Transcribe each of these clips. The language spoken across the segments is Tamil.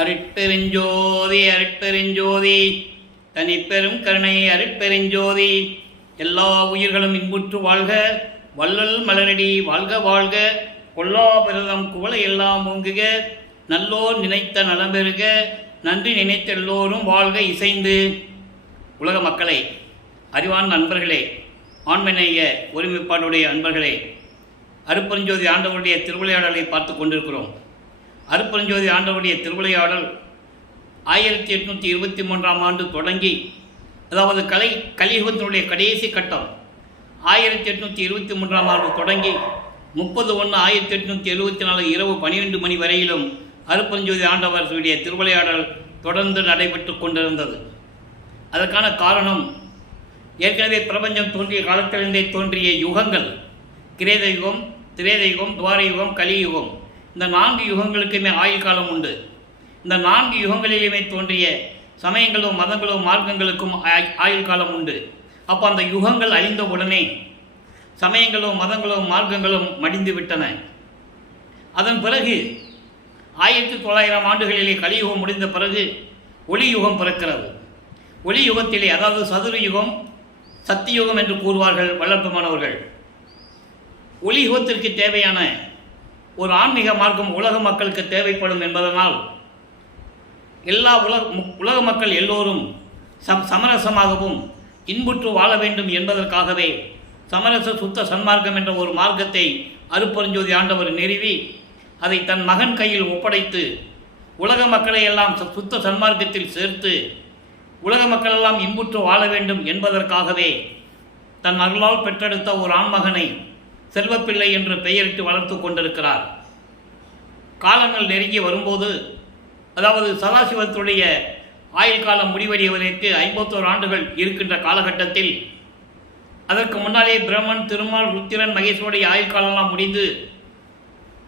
அருட்பெருஞ்சோதி அருட்பெருஞ்சோதி தனிப்பெரும் கருணை அருட்பெருஞ்சோதி. எல்லா உயிர்களும் இன்புற்று வாழ்க, வள்ளல் மலரடி வாழ்க வாழ்க. கொல்லா பிரதம் குவளை எல்லாம் ஓங்குக, நல்லோர் நினைத்த நலம் பெறுக, நன்றி நினைத்த எல்லோரும் வாழ்க இசைந்து. உலக மக்களை, அறிவான் நண்பர்களே, ஆண்மநேய ஒருமைப்பாடுடைய அன்பர்களே, அருட்பெருஞ்சோதி ஆண்டவருடைய திருவிளையாடலை பார்த்து கொண்டிருக்கிறோம். அருட்பெருஞ்சோதி ஆண்டவருடைய திருவிளையாடல் 1823ஆம் ஆண்டு தொடங்கி, அதாவது கலியுகத்தினுடைய கடைசி கட்டம் 1823ஆம் ஆண்டு தொடங்கி 30/1/1874 இரவு 12 மணி வரையிலும் அருட்பெருஞ்சோதி ஆண்டவருடைய திருவிளையாடல் தொடர்ந்து நடைபெற்று கொண்டிருந்தது. அதற்கான காரணம், ஏற்கனவே பிரபஞ்சம் தோன்றிய காலத்திலிருந்தே தோன்றிய யுகங்கள், கிரேத யுகம், திரேத யுகம், துவார யுகம், கலியுகம், இந்த 4 யுகங்களுக்குமே ஆயுள் காலம் உண்டு. இந்த 4 யுகங்களிலுமே தோன்றிய சமயங்களும் மதங்களும் மார்க்கங்களுக்கும் ஆயுள் காலம் உண்டு. அப்போ அந்த யுகங்கள் அழிந்த உடனே சமயங்களும் மதங்களும் மார்க்கங்களும் மடிந்து விட்டன. அதன் பிறகு 1900 ஆண்டுகளிலே கலியுகம் முடிந்த பிறகு ஒளி யுகம் பிறக்கிறது. ஒளி யுகத்திலே, அதாவது சதுர யுகம், சத்தியுகம் என்று கூறுவார்கள் வல்லற்பமானவர்கள். ஒளி யுகத்திற்கு தேவையான ஒரு ஆன்மீக மார்க்கம் உலக மக்களுக்கு தேவைப்படும் என்பதனால் எல்லா உலக மக்கள் எல்லோரும் சமரசமாகவும் இன்புற்று வாழ வேண்டும் என்பதற்காகவே சமரச சுத்த சன்மார்க்கம் என்ற ஒரு மார்க்கத்தை அருட்பெருஞ்சோதி ஆண்டவர் நிறுவி அதை தன் மகன் கையில் ஒப்படைத்து உலக மக்களை எல்லாம் சுத்த சன்மார்க்கத்தில் சேர்த்து உலக மக்களெல்லாம் இன்புற்று வாழ வேண்டும் என்பதற்காகவே தன் அருளால் பெற்றெடுத்த ஒரு ஆண்மகனை செல்வப்பிள்ளை என்று பெயரிட்டு வளர்த்து கொண்டிருக்கிறார். காலங்கள் நெருங்கி வரும்போது, அதாவது சதாசிவத்துடைய ஆயுள் காலம் முடிவடைவதற்கு 51 ஆண்டுகள் இருக்கின்ற காலகட்டத்தில், அதற்கு முன்னாலே பிரம்மன், திருமால், ருத்திரன், மகேஸ்வருடைய ஆயுள் காலம்லாம் முடிந்து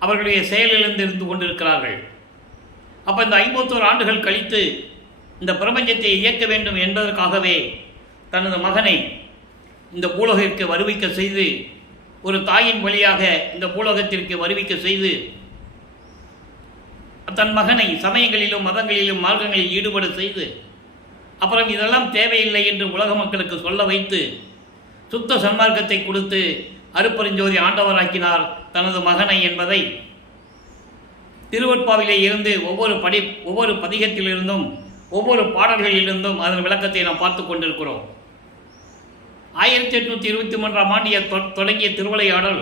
அவர்களுடைய செயலிலிருந்து இருந்து கொண்டிருக்கிறார்கள். அப்போ இந்த 51 ஆண்டுகள் கழித்து இந்த பிரபஞ்சத்தை இயக்க வேண்டும் என்பதற்காகவே தனது மகனை இந்த பூலோகத்திற்கு வருவிக்க செய்து, ஒரு தாயின் வழியாக இந்த பூலோகத்திற்கு வருவிக்க செய்து தன் மகனை சமயங்களிலும் மதங்களிலும் மார்க்கங்களில் ஈடுபட செய்து, அப்புறம் இதெல்லாம் தேவையில்லை என்று உலக மக்களுக்கு சொல்ல வைத்து சுத்த சன்மார்க்கத்தை கொடுத்து அருட்பெருஞ்சோதி ஆண்டவராக்கினார் தனது மகனை என்பதை திருவொற்பாவிலே இருந்து ஒவ்வொரு பதிகத்திலிருந்தும் ஒவ்வொரு பாடல்களிலிருந்தும் அதன் விளக்கத்தை நாம் பார்த்து கொண்டிருக்கிறோம். 1823ஆம் ஆண்டில் தொடங்கிய திருவிளையாடல்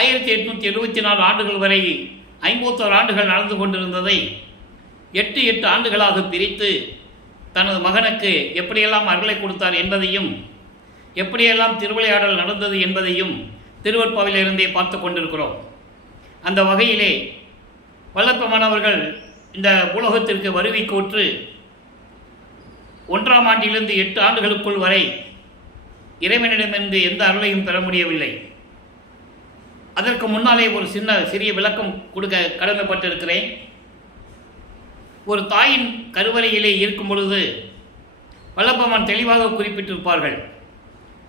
1874 ஆண்டுகள் வரை 51 ஆண்டுகள் நடந்து கொண்டிருந்ததை 8 ஆண்டுகளாக பிரித்து தனது மகனுக்கு எப்படியெல்லாம் அருளை கொடுத்தார் என்பதையும், எப்படியெல்லாம் திருவிளையாடல் நடந்தது என்பதையும் திருவொற்பாவிலிருந்தே பார்த்து கொண்டிருக்கிறோம். அந்த வகையிலே வல்லற்பமானவர்கள் இந்த உலகத்திற்கு வருகை கூற்று 1ஆம் ஆண்டிலிருந்து 8 ஆண்டுகளுக்குள் வரை இறைவனிடமிருந்து எந்த அருளையும் பெற முடியவில்லை. அதற்கு முன்னாலே ஒரு சிறிய விளக்கம் கொடுக்க கடமைப்பட்டிருக்கிறேன். ஒரு தாயின் கருவறையிலே இருக்கும் பொழுது வல்லப்பமான் தெளிவாக குறிப்பிட்டிருப்பார்கள்.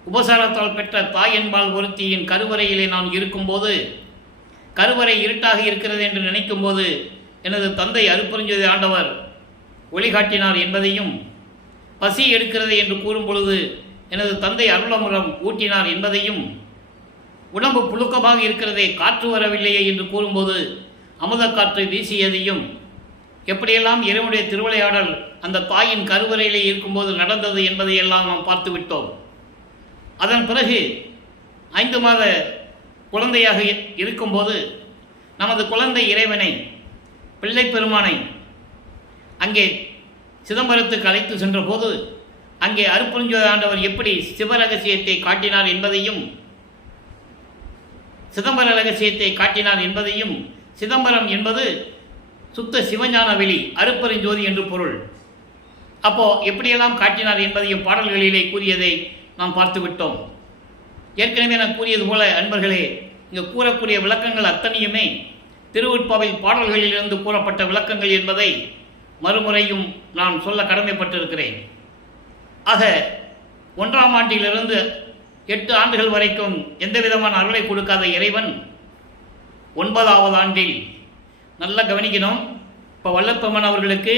உபசாரத்தால் பெற்ற தாய் என்பால் ஒருத்தியின் கருவறையிலே நான் இருக்கும்போது, கருவறை இருட்டாக இருக்கிறது என்று நினைக்கும் போது எனது தந்தை அருட்பெருஞ்சோதி ஆண்டவர் ஒளிகாட்டினார் என்பதையும், பசி எடுக்கிறது என்று கூறும் பொழுது எனது தந்தை அருளமுறம் ஊட்டினார் என்பதையும், உடம்பு புழுக்கமாக இருக்கிறதே, காற்று வரவில்லையே என்று கூறும்போது அமுத காற்று வீசியதையும், எப்படியெல்லாம் இறைவனுடைய திருவிளையாடல் அந்த தாயின் கருவறையிலே இருக்கும்போது நடந்தது என்பதையெல்லாம் நாம் பார்த்து விட்டோம். அதன் பிறகு 5 மாத குழந்தையாக இருக்கும்போது நமது குழந்தை இறைவனை, பிள்ளை பெருமானை அங்கே சிதம்பரத்துக்கு அழைத்து சென்ற போது அங்கே அருட்பெருஞ்சோதி ஆண்டவர் எப்படி சிவரகசியத்தை காட்டினார் என்பதையும், சிதம்பர ரகசியத்தை காட்டினார் என்பதையும், சிதம்பரம் என்பது சுத்த சிவஞான வெளி, அருட்பெருஞ்சோதி என்று பொருள். அப்போ எப்படியெல்லாம் காட்டினார் என்பதையும் பாடல்களிலே கூறியதை நாம் பார்த்து விட்டோம். ஏற்கனவே நான் கூறியது போல அன்பர்களே, இங்கு கூறக்கூடிய விளக்கங்கள் அத்தனையுமே திருவொற்பாவில் பாடல்களிலிருந்து கூறப்பட்ட விளக்கங்கள் என்பதை மறுமுறையும் நான் சொல்ல கடமைப்பட்டிருக்கிறேன். ஆக 1ஆம் ஆண்டிலிருந்து 8 ஆண்டுகள் வரைக்கும் எந்த விதமான அருளை கொடுக்காத இறைவன் 9வது ஆண்டில், நல்ல கவனிக்கணும், இப்போ வல்லப்பெருமான் அவர்களுக்கு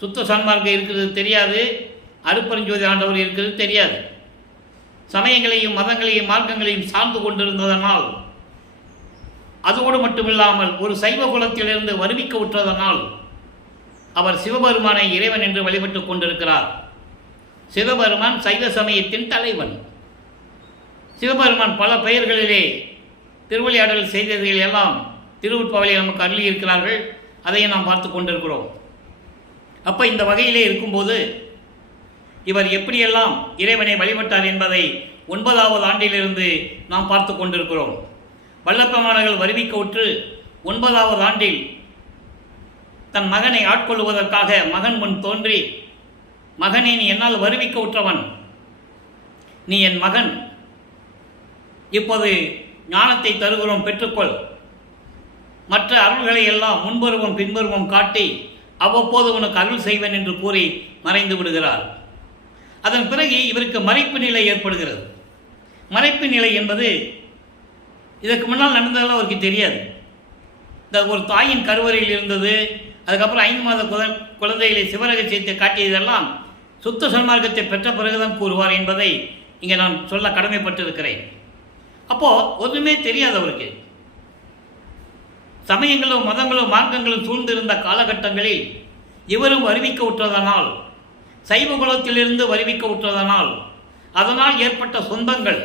சுத்த சன்மார்க்கம் இருக்கிறது தெரியாது, அருட்பெருஞ்சோதி ஆண்டவர் இருக்கிறது தெரியாது. சமயங்களையும் மதங்களையும் மார்க்கங்களையும் சார்ந்து கொண்டிருந்ததனால், அதோடு மட்டுமில்லாமல் ஒரு சைவ குலத்திலிருந்து வருவிக்க உற்றதனால் அவர் சிவபெருமானை இறைவன் என்று வழிபட்டு கொண்டிருக்கிறார். சிவபெருமான் சைவ சமயத்தின் தலைவன். சிவபெருமான் பல பெயர்களிலே திருவிளையாடல் செய்ததில் எல்லாம் திருவுட்பாவிலே நமக்கு அருளி இருக்கிறார்கள். அதையும் நாம் பார்த்து கொண்டிருக்கிறோம். அப்போ இந்த வகையிலே இருக்கும்போது இவர் எப்படியெல்லாம் இறைவனை வழிபட்டார் என்பதை 9வது ஆண்டிலிருந்து நாம் பார்த்து கொண்டிருக்கிறோம். வல்லப்பெருமானர்கள் வருவிக்க உற்று 9வது ஆண்டில் தன் மகனை ஆட்கொள்வதற்காக மகன் முன் தோன்றி, மகனே, நீ என்னால் வருவிக்க உற்றவன், நீ என் மகன், இப்போது ஞானத்தை தருகிறோம், பெற்றுக்கொள், மற்ற அருள்களை எல்லாம் முன்பருவம் பின்பருவம் காட்டி அவ்வப்போது உனக்கு அருள் செய்வேன் என்று கூறி மறைந்து விடுகிறார். அதன் பிறகு இவருக்கு மறைப்பு நிலை ஏற்படுகிறது. மறைப்பு நிலை என்பது இதற்கு முன்னால் நடந்ததெல்லாம் அவருக்கு தெரியாது. இந்த ஒரு தாயின் கருவறையில் இருந்தது, அதுக்கப்புறம் 5 மாத குழந்தைகளை சிவரகசியத்தை காட்டியதெல்லாம் சுத்த சன்மார்க்கத்தை பெற்ற பிறகுதான் கூறுவார் என்பதை இங்கே நான் சொல்ல கடமைப்பட்டிருக்கிறேன். அப்போது ஒன்றுமே தெரியாது அவருக்கு. சமயங்களும் மதங்களும் மார்க்கங்களும் சூழ்ந்திருந்த காலகட்டங்களில் இவரும் வருவிக்க உற்றதனால், சைவ குலத்திலிருந்து வருவிக்க உற்றதனால், அதனால் ஏற்பட்ட சொந்தங்கள்,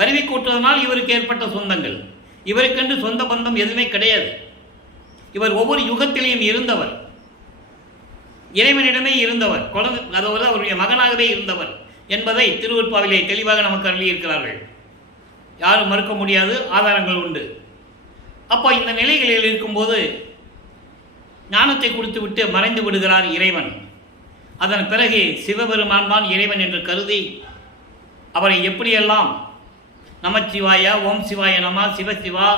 வருவிக்க உற்றதனால் இவருக்கு ஏற்பட்ட சொந்தங்கள், இவருக்கென்று சொந்த பந்தம் எதுவுமே கிடையாது. இவர் ஒவ்வொரு யுகத்திலையும் இருந்தவர், இறைவனிடமே இருந்தவர், அதாவது அவருடைய மகனாகவே இருந்தவர் என்பதை திருவுட்பாவிலே தெளிவாக நமக்கு அருளியிருக்கிறார்கள். யாரும் மறுக்க முடியாது, ஆதாரங்கள் உண்டு. அப்போ இந்த நிலைகளில் இருக்கும்போது ஞானத்தை கொடுத்து விட்டு மறைந்து விடுகிறார் இறைவன். அதன் பிறகு சிவபெருமான் தான் இறைவன் என்று கருதி அவரை எப்படியெல்லாம் நமச்சிவாய, ஓம் சிவாய நம, சிவசிவா,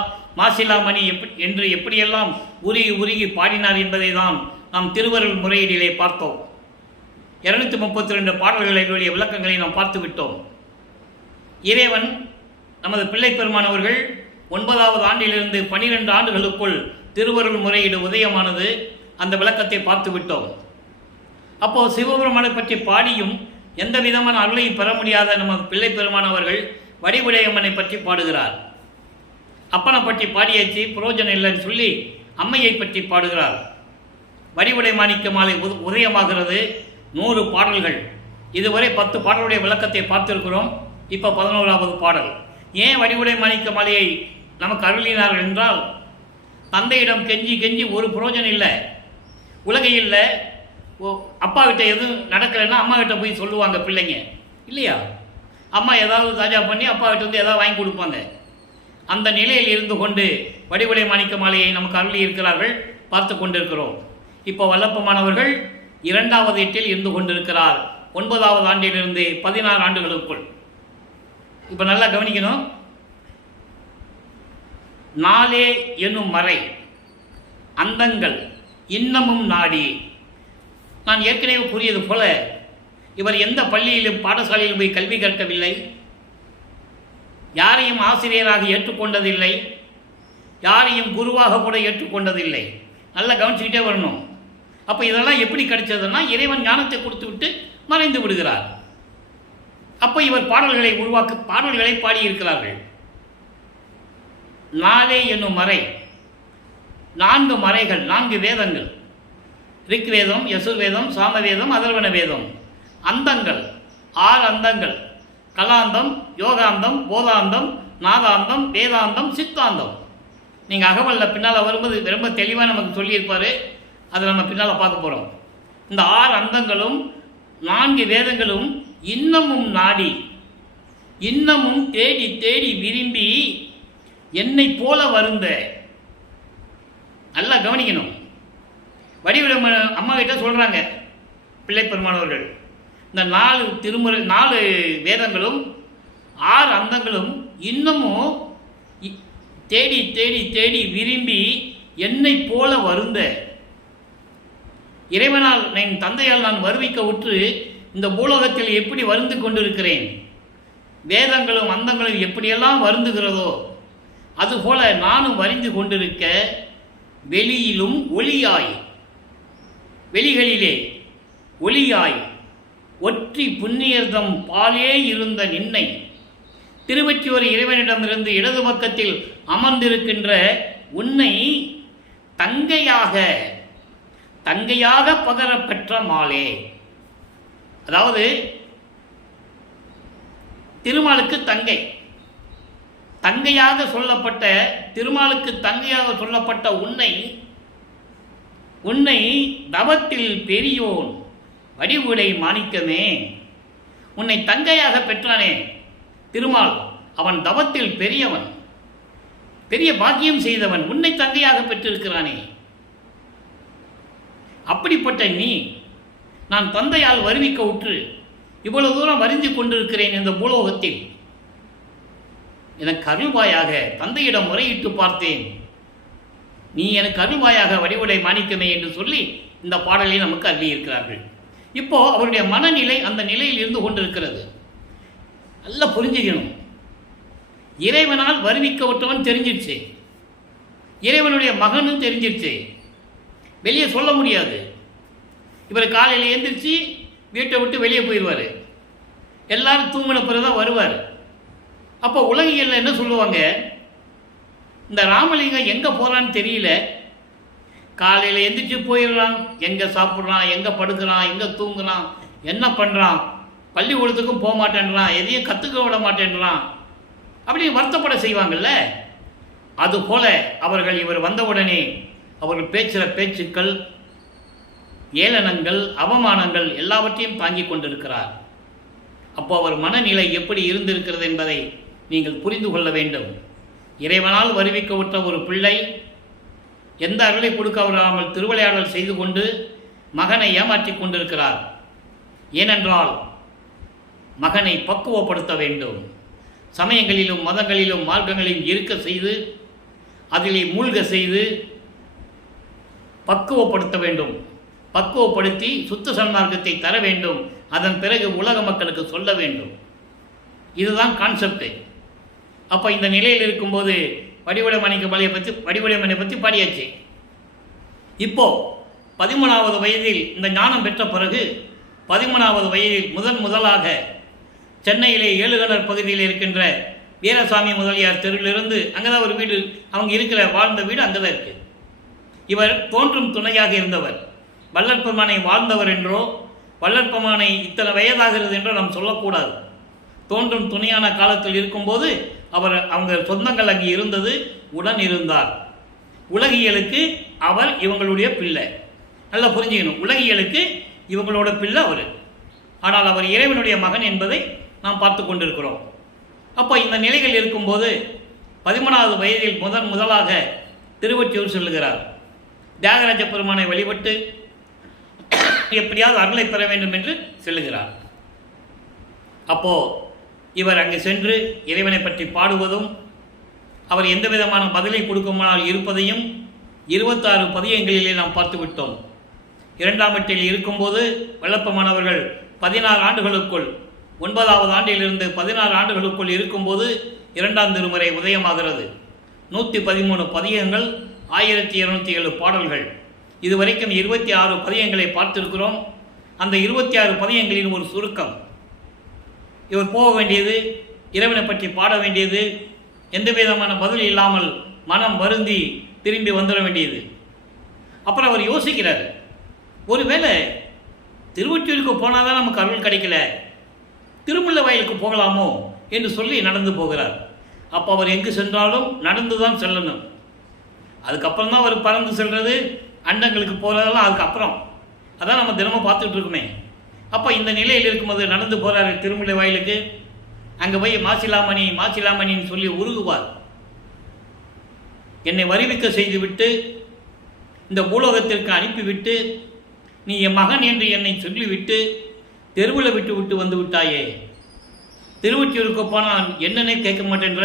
மாசிலாமணி என்று எப்படியெல்லாம் உருகி உருகி பாடினார் என்பதை தான் நாம் திருவருள் முறையீடிலே பார்த்தோம். 232 பாடல்களுடைய விளக்கங்களை நாம் பார்த்து விட்டோம். இறைவன் நமது பிள்ளை பெருமான் அவர்கள் 9வது ஆண்டிலிருந்து 12 ஆண்டுகளுக்குள் திருவருள் முறையீடு உதயமானது. அந்த விளக்கத்தை பார்த்து விட்டோம். அப்போது சிவபெருமானை பற்றி பாடியும் எந்த விதமான அருளையும் பெற முடியாத நமது பிள்ளை பெருமான் அவர்கள் வடிவுடையம்மனை பற்றி பாடுகிறார். அப்பனை பற்றி பாடியாச்சு, புரோஜனம் இல்லைன்னு சொல்லி அம்மையை பற்றி பாடுகிறார். வடிவுடை மாணிக்க மாலை உதயமாகிறது. 100 பாடல்கள். இதுவரை 10 பாடலுடைய விளக்கத்தை பார்த்திருக்கிறோம். இப்போ 11வது பாடல். ஏன் வடிவுடை மாணிக்க மாலையை நமக்கு அருளினார்கள் என்றால், தந்தையிடம் கெஞ்சி கெஞ்சி ஒரு புரோஜனம் இல்லை, உலகையில் அப்பா கிட்ட எதுவும் நடக்கலைன்னா அம்மா கிட்ட போய் சொல்லுவாங்க பிள்ளைங்க இல்லையா? அம்மா ஏதாவது தாஜா பண்ணி அப்பா கிட்ட வந்து ஏதாவது வாங்கி கொடுப்பாங்க. அந்த நிலையில் இருந்து கொண்டு வடிவுடை மாணிக்க மாலையை நமக்கு அருளி இருக்கிறார்கள், பார்த்து கொண்டிருக்கிறோம். இப்போ வல்லப்பமானவர்கள் 2வது எட்டில் இருந்து கொண்டிருக்கிறார், 9வது ஆண்டிலிருந்து 16 ஆண்டுகளுக்குள். இப்போ நல்லா கவனிக்கணும். 4 எனும் மறை அந்தங்கள் இன்னமும் நாடி. நான் ஏற்கனவே கூறியது போல இவர் எந்த பள்ளியிலும் பாடசாலையிலும் போய் கல்வி கற்கவில்லை, யாரையும் ஆசிரியராக ஏற்றுக்கொண்டதில்லை, யாரையும் குருவாக கூட ஏற்றுக்கொண்டதில்லை. நல்லா கவனிச்சுக்கிட்டே வரணும். அப்போ இதெல்லாம் எப்படி கிடைச்சதுன்னா, இறைவன் ஞானத்தை கொடுத்து விட்டு மறைந்து விடுகிறார். அப்போ இவர் பாடல்களை பாடியிருக்கிறார்கள். 4 என்னும் மறை, 4 மறைகள், 4 வேதங்கள், ரிக்வேதம், யசுர்வேதம், சாமவேதம், அதர்வண வேதம். அந்தங்கள் 6 அந்தங்கள், கலாந்தம், யோகாந்தம், போதாந்தம், நாதாந்தம், வேதாந்தம், சித்தாந்தம். நீங்கள் அகவல்ல பின்னால் வரும்போது ரொம்ப தெளிவாக நமக்கு சொல்லியிருப்பார். அதை நம்ம பின்னால் பார்க்க போகிறோம். இந்த 6 அந்தங்களும் 4 வேதங்களும் இன்னமும் நாடி, இன்னமும் தேடி தேடி விரும்பி என்னை போல வருந்த. நல்லா கவனிக்கணும். வடிவிட அம்மா கிட்ட சொல்கிறாங்க பிள்ளை பெருமானவர்கள், இந்த 4 திருமுறை, 4 வேதங்களும் 6 அந்தங்களும் இன்னமும் தேடி தேடி தேடி விரும்பி என்னை போல வருந்த. இறைவனால் என் தந்தையால் நான் வருவிக்க உற்று இந்த பூலோகத்தில் எப்படி வருந்து கொண்டிருக்கிறேன், வேதங்களும் அந்தங்களும் எப்படியெல்லாம் வருந்துகிறதோ அதுபோல நானும் வரிந்து கொண்டிருக்க வெளியிலும் ஒளியாய், வெளிகளிலே ஒளியாய் ஒற்றி புண்ணியர்தம் பாலே இருந்த நின்னை, திருவொற்றியூர் இறைவனிடமிருந்து இடது பக்கத்தில் அமர்ந்திருக்கின்ற உன்னை தங்கையாக பகரப்பெற்ற மாலே. அதாவது திருமாலுக்கு தங்கையாக சொல்லப்பட்ட, திருமாலுக்கு தங்கையாக சொல்லப்பட்ட உன்னை தவத்தில் பெரியோன் வடிவுடை மாணிக்கமே, உன்னை தங்கையாக பெற்றானே திருமால், அவன் தவத்தில் பெரியவன், பெரிய பாக்கியம் செய்தவன், உன்னை தங்கையாக பெற்றிருக்கிறானே. அப்படிப்பட்ட நீ நான் தந்தையால் வருவிக்க உற்று இவ்வளவு தூரம் வருந்தி கொண்டிருக்கிறேன் இந்த பூலோகத்தில், எனக்கு அருள்வாயாக, தந்தையிடம் முறையிட்டு பார்த்தேன், நீ எனக்கு அருள்வாயாக வடிவுடை மாணிக்கமே என்று சொல்லி இந்த பாடலை நமக்கு அள்ளியிருக்கிறார்கள். இப்போ அவருடைய மனநிலை அந்த நிலையில் இருந்து கொண்டிருக்கிறது. நல்லா புரிஞ்சுக்கணும். இறைவனால் வருவிக்கப்பட்டவன் தெரிஞ்சிருச்சு, இறைவனுடைய மகனும் தெரிஞ்சிருச்சு, வெளியே சொல்ல முடியாது. இவர் காலையில் எழுந்திரிச்சு வீட்டை விட்டு வெளியே போயிடுவார், எல்லாரும் தூங்கின பிறகுதான் வருவார். அப்போ உலகியல்ல என்ன சொல்லுவாங்க, இந்த ராமலிங்கம் எங்கே போகிறான்னு தெரியல, காலையில் எந்திரிச்சு போயிடுறான், எங்கே சாப்பிட்றான், எங்கே படுக்கிறான், எங்கே தூங்குறான், என்ன பண்ணுறான், பள்ளிக்கூடத்துக்கும் போக மாட்டேன்றான், எதையும் கற்றுக்க விட மாட்டேன்றான், அப்படி வருத்தப்பட செய்வாங்கள்ல. அதுபோல அவர்கள் இவர் வந்தவுடனே அவர்கள் பேச்சுகிற பேச்சுக்கள், ஏளனங்கள், அவமானங்கள் எல்லாவற்றையும் தாங்கி கொண்டிருக்கிறார். அப்போ அவர் மனநிலை எப்படி இருந்திருக்கிறது என்பதை நீங்கள் புரிந்து கொள்ள வேண்டும். இறைவனால் வருவிக்கப்பட்ட ஒரு பிள்ளை எந்த அருளை கொடுக்க வராமல் திருவிளையாடல் செய்து கொண்டு மகனை ஏமாற்றி கொண்டிருக்கிறார். ஏனென்றால் மகனை பக்குவப்படுத்த வேண்டும், சமயங்களிலும் மதங்களிலும் மார்க்கங்களிலும் இருக்க செய்து அதிலே மூழ்க செய்து பக்குவப்படுத்த வேண்டும், பக்குவப்படுத்தி சுத்த சன்மார்க்கத்தை தர வேண்டும், அதன் பிறகு உலக மக்களுக்கு சொல்ல வேண்டும். இதுதான் கான்செப்ட். அப்போ இந்த நிலையில் இருக்கும்போது வடிவுடைமனை பற்றி பாடியாச்சு. இப்போ 13வது வயதில் இந்த ஞானம் பெற்ற பிறகு 13வது வயதில் முதலாக சென்னையிலே ஏழுகணர் பகுதியில் இருக்கின்ற வீரசாமி முதலியார் தெருவிலிருந்து, அங்கே தான் ஒரு வீடு, அவங்க வாழ்ந்த வீடு அங்கே தான் இருக்குது. இவர் தோன்றும் துணையாக இருந்தவர். வள்ளற்பெருமானை வாழ்ந்தவர் என்றோ வள்ளற்பெருமானை இத்தனை வயதாகிறது என்றோ நாம் சொல்லக்கூடாது. தோன்றும் துணையான காலத்தில் இருக்கும்போது அவங்க சொந்தங்கள் அங்கே இருந்தது, உடன் இருந்தார். உலகியலுக்கு அவர் இவங்களுடைய பிள்ளை. நல்லா புரிஞ்சுக்கணும், உலகியலுக்கு இவங்களோட பிள்ளை அவர். ஆனால் அவர் இறைவனுடைய மகன் என்பதை நாம் பார்த்து கொண்டிருக்கிறோம். அப்போ இந்த நிலைகள் இருக்கும்போது 13வது வயதில் முதலாக திருவொற்றியூர் செல்லுகிறார். தியாகராஜ பெருமானை வழிபட்டு எப்படியாவது அருளை பெற வேண்டும் என்று செல்லுகிறார். அப்போ இவர் அங்கே சென்று இறைவனை பற்றி பாடுவதும், அவர் எந்த விதமான பதிலை கொடுக்குமானால் இருப்பதையும் 26 பதியங்களிலே நாம் பார்த்து விட்டோம். 2ஆம் எட்டில் இருக்கும்போது வள்ளற்பெருமானவர்கள் 16 ஆண்டுகளுக்குள், 9வது ஆண்டிலிருந்து 16 ஆண்டுகளுக்குள் இருக்கும்போது 2ஆம் திருமுறை உதயமாகிறது. 113 பதியங்கள், 1207 பாடல்கள். இதுவரைக்கும் 26 பதியங்களை பார்த்திருக்கிறோம். அந்த 26 பதியங்களின் ஒரு சுருக்கம். இவர் போக வேண்டியது, இறைவனை பற்றி பாட வேண்டியது, எந்த விதமான பதில் இல்லாமல் மனம் வருந்தி திரும்பி வந்துட வேண்டியது. அப்புறம் அவர் யோசிக்கிறார், ஒருவேளை திருவொற்றியூருக்கு போனால் தான் நமக்கு அருள் கிடைக்கல, திருமுல்லை வயலுக்கு போகலாமோ என்று சொல்லி நடந்து போகிறார். அப்போ அவர் எங்கு சென்றாலும் நடந்து தான் செல்லணும். அதுக்கப்புறம் தான் அவர் பறந்து செல்வது, அண்டங்களுக்கு போகிறதெல்லாம் அதுக்கப்புறம். அதான் நம்ம தினமும் பார்த்துட்டு இருக்குமே. அப்போ இந்த நிலையில் இருக்கும்போது நடந்து போகிறாரு திருமுல்லை வயலுக்கு. அங்கே போய் மாசிலாமணின்னு சொல்லி உருகுவார். என்னை வருவிக்க செய்துவிட்டு இந்த பூலோகத்திற்கு அனுப்பிவிட்டு நீ என் மகன் என்று என்னை சொல்லிவிட்டு தெருவில் விட்டு வந்து விட்டாயே, திருவொற்றியூருக்கு போனால் என்னன்னே கேட்க மாட்டேன்ற,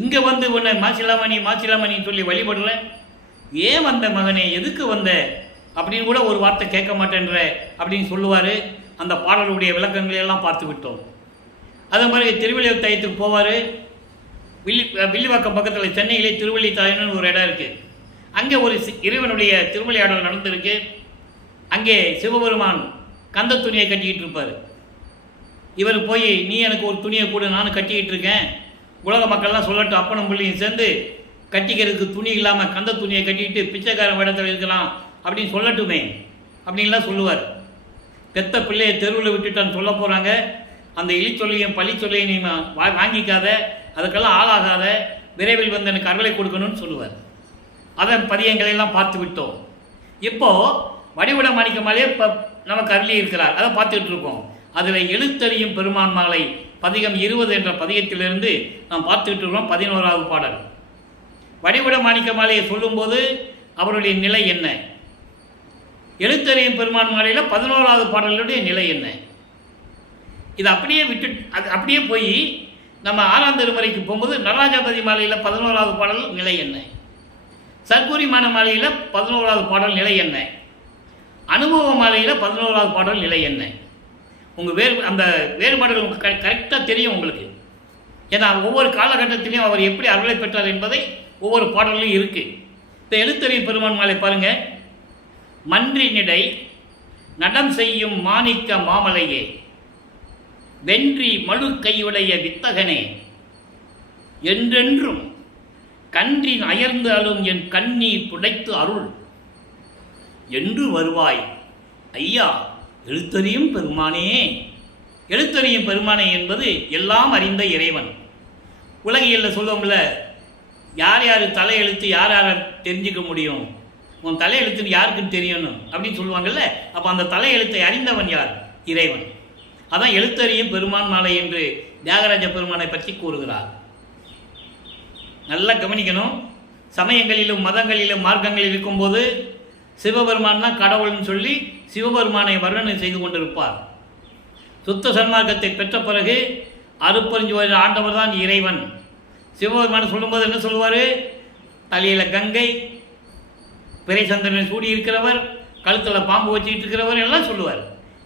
இங்கே வந்து உன்னை மாசிலாமணின்னு சொல்லி வழிபடுறேன், ஏன் வந்த மகனே, எதுக்கு வந்த அப்படின்னு கூட ஒரு வார்த்தை கேட்க மாட்டேன்ற அப்படின்னு சொல்லுவார். அந்த பாடலுடைய விளக்கங்களையெல்லாம் பார்த்து விட்டோம். அதே மாதிரி திருவள்ளித்தாயத்துக்கு போவார். வில்லிவாக்கம் பக்கத்தில் சென்னையிலே திருவள்ளித்தாயன்னு ஒரு இடம் இருக்குது. அங்கே ஒரு இறைவனுடைய திருவிளையாடல் நடந்திருக்கு. அங்கே சிவபெருமான் கந்த துணியை கட்டிக்கிட்டு இருப்பார். இவர் போய் நீ எனக்கு ஒரு துணியை கூட நானும் கட்டிக்கிட்டு இருக்கேன், உலக மக்கள்லாம் சொல்லட்டும், அப்பனும் பிள்ளையும் சேர்ந்து கட்டிக்கிறதுக்கு துணி இல்லாமல் கந்த துணியை கட்டிக்கிட்டு பிச்சைக்காரன் இடத்துல இருக்கலாம் அப்படின்னு சொல்லட்டுமே அப்படின்லாம் சொல்லுவார். பெத்த பிள்ளையை தெருவில் விட்டுட்டான்னு சொல்ல போகிறாங்க. அந்த இழிச்சொல்லையும் பழி சொல்லையும் நீ வாங்கிக்காத, அதுக்கெல்லாம் ஆளாகாத, விரைவில் வந்து எனக்கு அருளை கொடுக்கணும்னு சொல்லுவார். அதன் பதியங்களெல்லாம் பார்த்து விட்டோம். இப்போது வடிவுட மாணிக்கமாலே இப்போ நமக்கு அருளி இருக்கிறார், அதை பார்த்துக்கிட்டு இருக்கோம். அதில் எழுத்தறியும் பெருமான் மாலை பதிகம் 20 என்ற பதிகத்திலிருந்து நாம் பார்த்துக்கிட்டு இருக்கிறோம். 11வது பாடல். வடிவுட மாணிக்க மாலையை சொல்லும்போது அவருடைய நிலை என்ன, எழுத்தறியும் பெருமான் மாலையில் 11வது பாடலுடைய நிலை என்ன, இது அப்படியே விட்டு அது அப்படியே போய் நம்ம 6ஆம் திருமுறைக்கு போகும்போது நடராஜபதி மாலையில் 11வது பாடல் நிலை என்ன, சர்க்குரிமான மாலையில் 11வது பாடல் நிலை என்ன, அனுபவ மாலையில் 11வது பாடல் நிலை என்ன. உங்கள் அந்த வேறுபாடுகள் உங்களுக்கு கரெக்டாக தெரியும் உங்களுக்கு. ஏன்னா ஒவ்வொரு காலகட்டத்திலையும் அவர் எப்படி அருளை பெற்றார் என்பதை ஒவ்வொரு பாடல்லையும் இருக்குது. இப்போ எழுத்தறியும் பெருமான் மாலை பாருங்கள். மன்றினிடை நடம் செய்யும் மாணிக்க மாமலையே, வென்றி மழு கையுடைய வித்தகனே, என்றென்றும் கன்றின் அயர்ந்து அழும் என் கண்ணீர் துடைத்து அருள் என்று வருவாய் ஐயா எழுத்தறியும் பெருமானே. எழுத்தறியும் பெருமானே என்பது எல்லாம் அறிந்த இறைவன். உலகியலில் சொல்லுவோம்ல, யார் யார் தலையெழுத்து யார் யாரை தெரிஞ்சுக்க முடியும், உன் தலையெழுத்துன்னு யாருக்குன்னு தெரியணும் அப்படின்னு சொல்லுவாங்கள்ல. அப்போ அந்த தலையெழுத்தை அறிந்தவன் யார்? இறைவன். அதான் எழுத்தறியும் பெருமான் மாலை என்று தியாகராஜ பெருமானை பற்றி கூறுகிறார். நல்லா கவனிக்கணும். சமயங்களிலும் மதங்களிலும் மார்க்கங்களில் இருக்கும்போது சிவபெருமான் தான் கடவுள்னு சொல்லி சிவபெருமானை வர்ணனை செய்து கொண்டிருப்பார். சுத்த சன்மார்க்கத்தை பெற்ற பிறகு அருப்பெருஞ்சோதி ஆண்டவர் தான் இறைவன். சிவபெருமான் சொல்லும்போது என்ன சொல்லுவார்? தலையில் கங்கை, பிறைச்சந்திரனை சூடி இருக்கிறவர், கழுத்தில் பாம்பு வச்சுக்கிட்டு இருக்கிறவர் எல்லாம் சொல்லுவார்.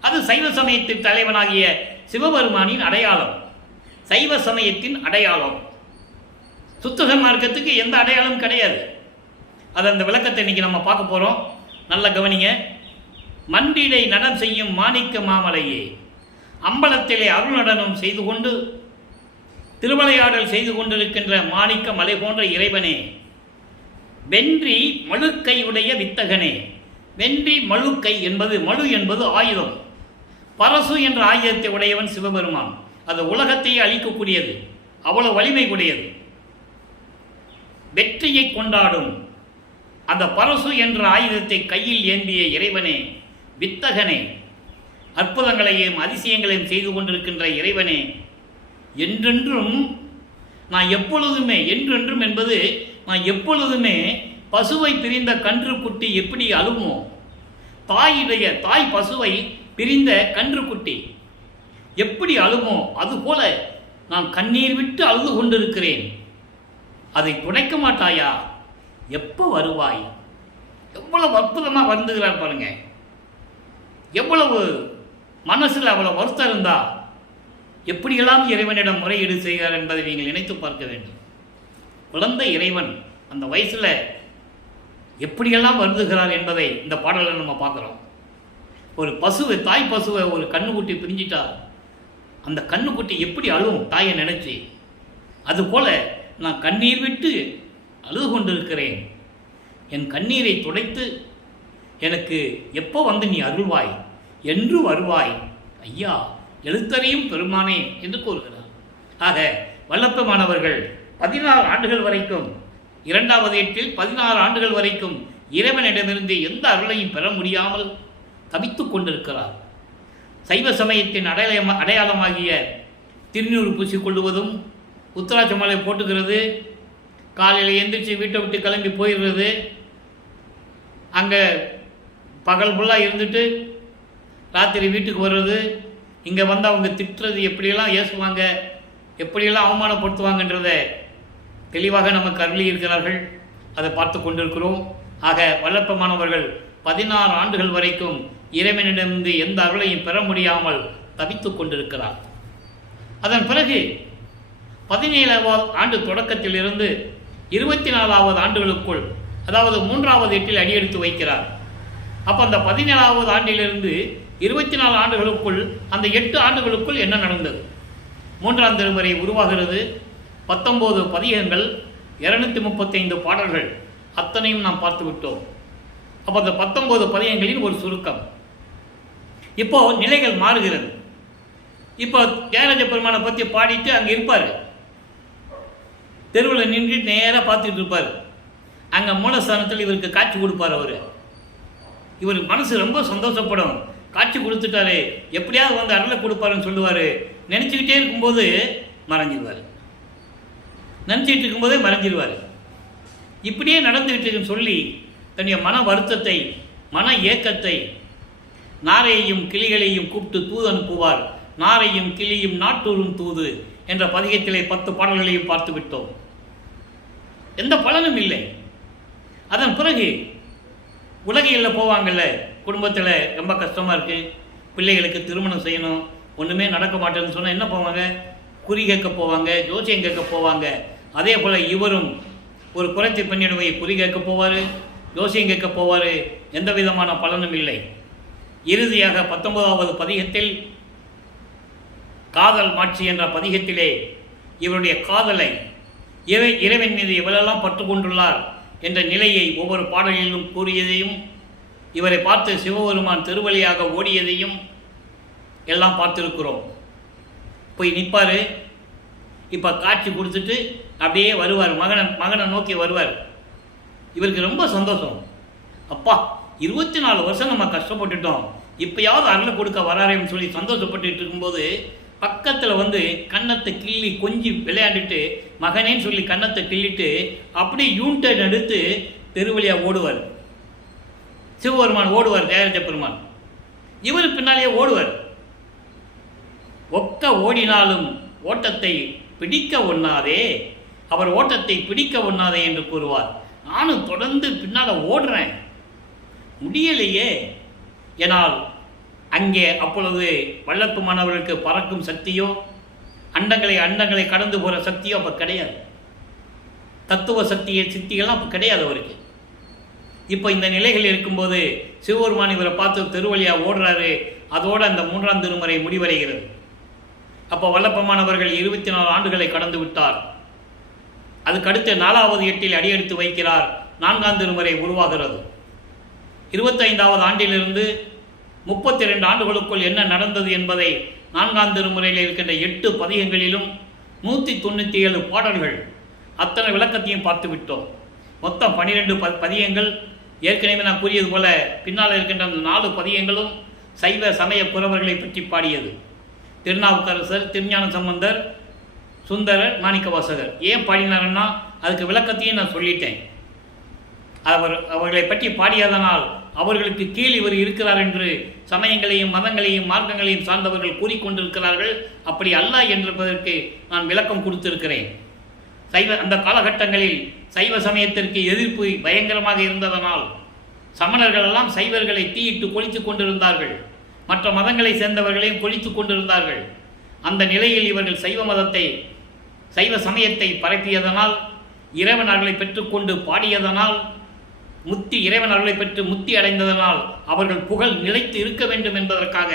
அது சைவ சமயத்தின் தலைவனாகிய சிவபெருமானின் அடையாளம், சைவ சமயத்தின் அடையாளம். சுத்த சன்மார்க்கத்துக்கு எந்த அடையாளமும் கிடையாது. அது அந்த விளக்கத்தை இன்னைக்கு நம்ம பார்க்க போகிறோம். நல்ல கவனிங்க. மன்றிடை நடம் செய்யும் மாணிக்க மாமலையே, அம்பலத்திலே அருள் நடனம் செய்து கொண்டு திருவிளையாடல் செய்து கொண்டிருக்கின்ற மாணிக்க மலை போன்ற இறைவனே, வென்றி மழுக்கை உடைய வித்தகனே. வென்றி மழுக்கை என்பது, மழு என்பது ஆயுதம். பரசு என்ற ஆயுதத்தை உடையவன் சிவபெருமான். அது உலகத்தையே அழிக்கக்கூடியது, அவ்வளவு வலிமை உடையது. வெற்றியை கொண்டாடும் அந்த பரசு என்ற ஆயுதத்தை கையில் ஏந்திய இறைவனே, வித்தகனே, அற்புதங்களையும் அதிசயங்களையும் செய்து கொண்டிருக்கின்ற இறைவனே, என்றென்றும் நான் எப்பொழுதுமே, என்றென்றும் என்பது நான் எப்பொழுதுமே பசுவை பிரிந்த கன்று குட்டி எப்படி அழுமோ, தாய் பசுவை பிரிந்த கன்று குட்டி எப்படி அழுமோ அதுபோல நான் கண்ணீர் விட்டு அழுது கொண்டிருக்கிறேன். அதை துடைக்க மாட்டாயா? எப்போ வருவாய்? எவ்வளவு அற்புதமாக வந்துகிறார் பாருங்க. எவ்வளவு மனசில் அவ்வளவு வருத்தம் இருந்தா எப்படியெல்லாம் இறைவனிடம் முறையீடு செய்கிறார் என்பதை நீங்கள் நினைத்து பார்க்க வேண்டும். குழந்தை இறைவன் அந்த வயசில் எப்படியெல்லாம் வருந்துகிறார் என்பதை இந்த பாடலில் நம்ம பார்க்குறோம். ஒரு பசுவை, தாய் பசுவை ஒரு கண்ணுக்குட்டி பிரிஞ்சிட்டா அந்த கண்ணுக்குட்டி எப்படி அழுவும் தாயை நினைச்சு, அதுபோல் நான் கண்ணீர் விட்டு அழுது கொண்டிருக்கிறேன். என் கண்ணீரை துடைத்து எனக்கு எப்போ வந்து நீ அருள்வாய், என்று வருவாய் ஐயா எழுத்தறியும் பெருமானே என்று கூறுகிறார். ஆக வல்லப்பமானவர்கள் 16 ஆண்டுகள் வரைக்கும், 2வது ஏட்டில் 16 ஆண்டுகள் வரைக்கும் இறைவனிடமிருந்து எந்த அருளையும் பெற முடியாமல் தவித்து கொண்டிருக்கிறார். சைவ சமயத்தின் அடையாளமாகிய திருநூறு பூசிக்கொள்வதும், உத்தராட்ச மாலை போட்டுக்கிறது, காலையில் எந்திரிச்சு வீட்டை விட்டு கிளம்பி போயிடுறது, அங்கே பகல் ஃபுல்லாக இருந்துட்டு ராத்திரி வீட்டுக்கு வர்றது, இங்கே வந்து அவங்க திட்டுறது, எப்படியெல்லாம் ஏசுவாங்க, எப்படியெல்லாம் அவமானப்படுத்துவாங்கன்றதை தெளிவாக நமக்கு அருளி இருக்கிறார்கள். அதை பார்த்து கொண்டிருக்கிறோம். ஆக வல்லப்பமானவர்கள் 16 ஆண்டுகள் வரைக்கும் இறைவனிடமிருந்து எந்த அருளையும் பெற முடியாமல் தவித்து கொண்டிருக்கிறார். அதன் பிறகு 17வது ஆண்டு தொடக்கத்திலிருந்து 24வது ஆண்டுகளுக்குள், அதாவது 3வது எட்டில் அடியெடுத்து வைக்கிறார். அப்போ அந்த 17வது ஆண்டிலிருந்து 24 ஆண்டுகளுக்குள், அந்த 8 ஆண்டுகளுக்குள் என்ன நடந்தது? 3ஆம் திருமுறை உருவாகிறது. 19 பதிகங்கள், 235 பாடல்கள், அத்தனையும் நாம் பார்த்து விட்டோம். அப்போ அந்த 19 பதிகங்களின் ஒரு சுருக்கம். இப்போ நிலைகள் மாறுகிறது. இப்போ தியாகராஜ பெருமானை பற்றி பாடிட்டு அங்கே இருப்பார், தெருவில் நின்று நேராக பார்த்துட்டு இருப்பார். அங்கே மூலஸ்தானத்தில் இவருக்கு காட்சி கொடுப்பார். இவர் மனசு ரொம்ப சந்தோஷப்படும். காட்சி கொடுத்துட்டாரு, எப்படியாவது வந்து அருளை கொடுப்பாருன்னு சொல்லுவார். நினச்சிக்கிட்டே இருக்கும்போது மறைஞ்சிடுவார், நினச்சிக்கிட்டு இருக்கும்போதே மறைஞ்சிடுவார். இப்படியே நடந்துக்கிட்டு இருக்குன்னு சொல்லி தன்னுடைய மன வருத்தத்தை, மன ஏக்கத்தை நாரையையும் கிளிகளையும் கூப்பிட்டு தூது அனுப்புவார். நாரையும் கிளியும் நாட்டூரும் தூது என்ற பதிகத்திலே 10 பாடல்களையும் பார்த்து விட்டோம். எந்த பலனும் இல்லை. அதன் பிறகு உலகில் போவாங்கள்ல, குடும்பத்தில் ரொம்ப கஷ்டமாக இருக்குது, பிள்ளைகளுக்கு திருமணம் செய்யணும், ஒன்றுமே நடக்க மாட்டேன்னு சொன்னால் என்ன போவாங்க? குறி கேட்க போவாங்க, ஜோசியம் கேட்க போவாங்க. அதே போல் இவரும் ஒரு குறைச்சி பெண்ணிடம் போய் குறி கேட்க போவார், ஜோசியம் கேட்க போவார். எந்த விதமான பலனும் இல்லை. இறுதியாக 19வது பதிகத்தில் காதல் மாட்சி என்ற பதிகத்திலே இவருடைய காதலை, இறைவன் மீது எவ்வளெல்லாம் பற்று கொண்டுள்ளார் என்ற நிலையை ஒவ்வொரு பாடலிலும் கூறியதையும், இவரை பார்த்து சிவபெருமான் திருவழியாக ஓடியதையும் எல்லாம் பார்த்துருக்கிறோம். போய் நிற்பார். இப்போ காட்சி கொடுத்துட்டு அப்படியே வருவார், மகனை நோக்கி வருவார். இவருக்கு ரொம்ப சந்தோஷம். அப்பா, 24 வருஷம் நம்ம கஷ்டப்பட்டுட்டோம், இப்போயாவது அருளை கொடுக்க வராரேன்னு சொல்லி சந்தோஷப்பட்டு இருக்கும்போது பக்கத்தில் வந்து கன்னத்தை கிள்ளி கொஞ்சி விளையாண்டுட்டு, மகனேன்னு சொல்லி கன்னத்தை கிள்ளிட்டு அப்படியே யூன்டர்ன் எடுத்து தெருவழியாக ஓடுவார். சிவபெருமான் ஓடுவார், தியாகராஜ பெருமான். இவர் பின்னாலேயே ஓடுவார். ஒக்க ஓடினாலும் ஓட்டத்தை பிடிக்க ஒண்ணாதே, அவர் ஓட்டத்தை பிடிக்க ஒண்ணாதே என்று கூறுவார். நானும் தொடர்ந்து பின்னால் ஓடுறேன், முடியலையே. ஏனால் அங்கே அப்பொழுது வல்லப்பு மாணவர்களுக்கு பறக்கும் சக்தியோ, அண்டங்களை கடந்து போகிற சக்தியோ அப்போ கிடையாது. தத்துவ சித்திகள்லாம் அப்போ கிடையாது அவருக்கு. இப்போ இந்த நிலைகள் இருக்கும்போது சிவபெருமான் இவரை பார்த்து திருவழியாக ஓடுறாரு. அதோடு அந்த 3ஆம் திருமுறை முடிவடைகிறது. அப்போ வல்லப்பமானவர்கள் 24 ஆண்டுகளை கடந்து விட்டார். அதுக்கடுத்து 4வது எட்டில் அடியெடுத்து வைக்கிறார். 4ஆம் திருமுறை உருவாகிறது. 25வது ஆண்டிலிருந்து 32 ஆண்டுகளுக்குள் என்ன நடந்தது என்பதை 4ஆம் திருமுறையில் இருக்கின்ற 8 பதிகங்களிலும் 197 பாடல்கள், அத்தனை விளக்கத்தையும் பார்த்து விட்டோம். மொத்தம் 12 பதிகங்கள். ஏற்கனவே நான் கூறியது போல பின்னால் இருக்கின்ற அந்த 4 பதிகங்களும் சைவ சமய புறவர்களை பற்றி பாடியது. திருநாவுக்கரசர், திருஞான சம்பந்தர், சுந்தரர், மாணிக்கவாசகர் ஏன் பாடினார்னா அதுக்கு விளக்கத்தையும் நான் சொல்லிட்டேன். அவர்களை பற்றி பாடியதனால் அவர்களுக்கு கீழ் இவர் இருக்கிறார் என்று சமயங்களையும் மதங்களையும் மார்க்கங்களையும் சார்ந்தவர்கள் கூறிக்கொண்டிருக்கிறார்கள். அப்படி அல்ல என்பதற்கு நான் விளக்கம் கொடுத்திருக்கிறேன். அந்த காலகட்டங்களில் சைவ சமயத்திற்கு எதிர்ப்பு பயங்கரமாக இருந்ததனால் சமணர்கள் எல்லாம் சைவர்களை தீயிட்டு கொளித்து கொண்டிருந்தார்கள், மற்ற மதங்களை சேர்ந்தவர்களையும் கொளித்து கொண்டிருந்தார்கள். அந்த நிலையில் இவர்கள் சைவ சமயத்தை பரப்பியதனால், இறைவன் அருளை பெற்றுக்கொண்டு பாடியதனால், இறைவன் அருளை பெற்று முத்தி அடைந்ததனால் அவர்கள் புகழ் நிலைத்து இருக்க வேண்டும் என்பதற்காக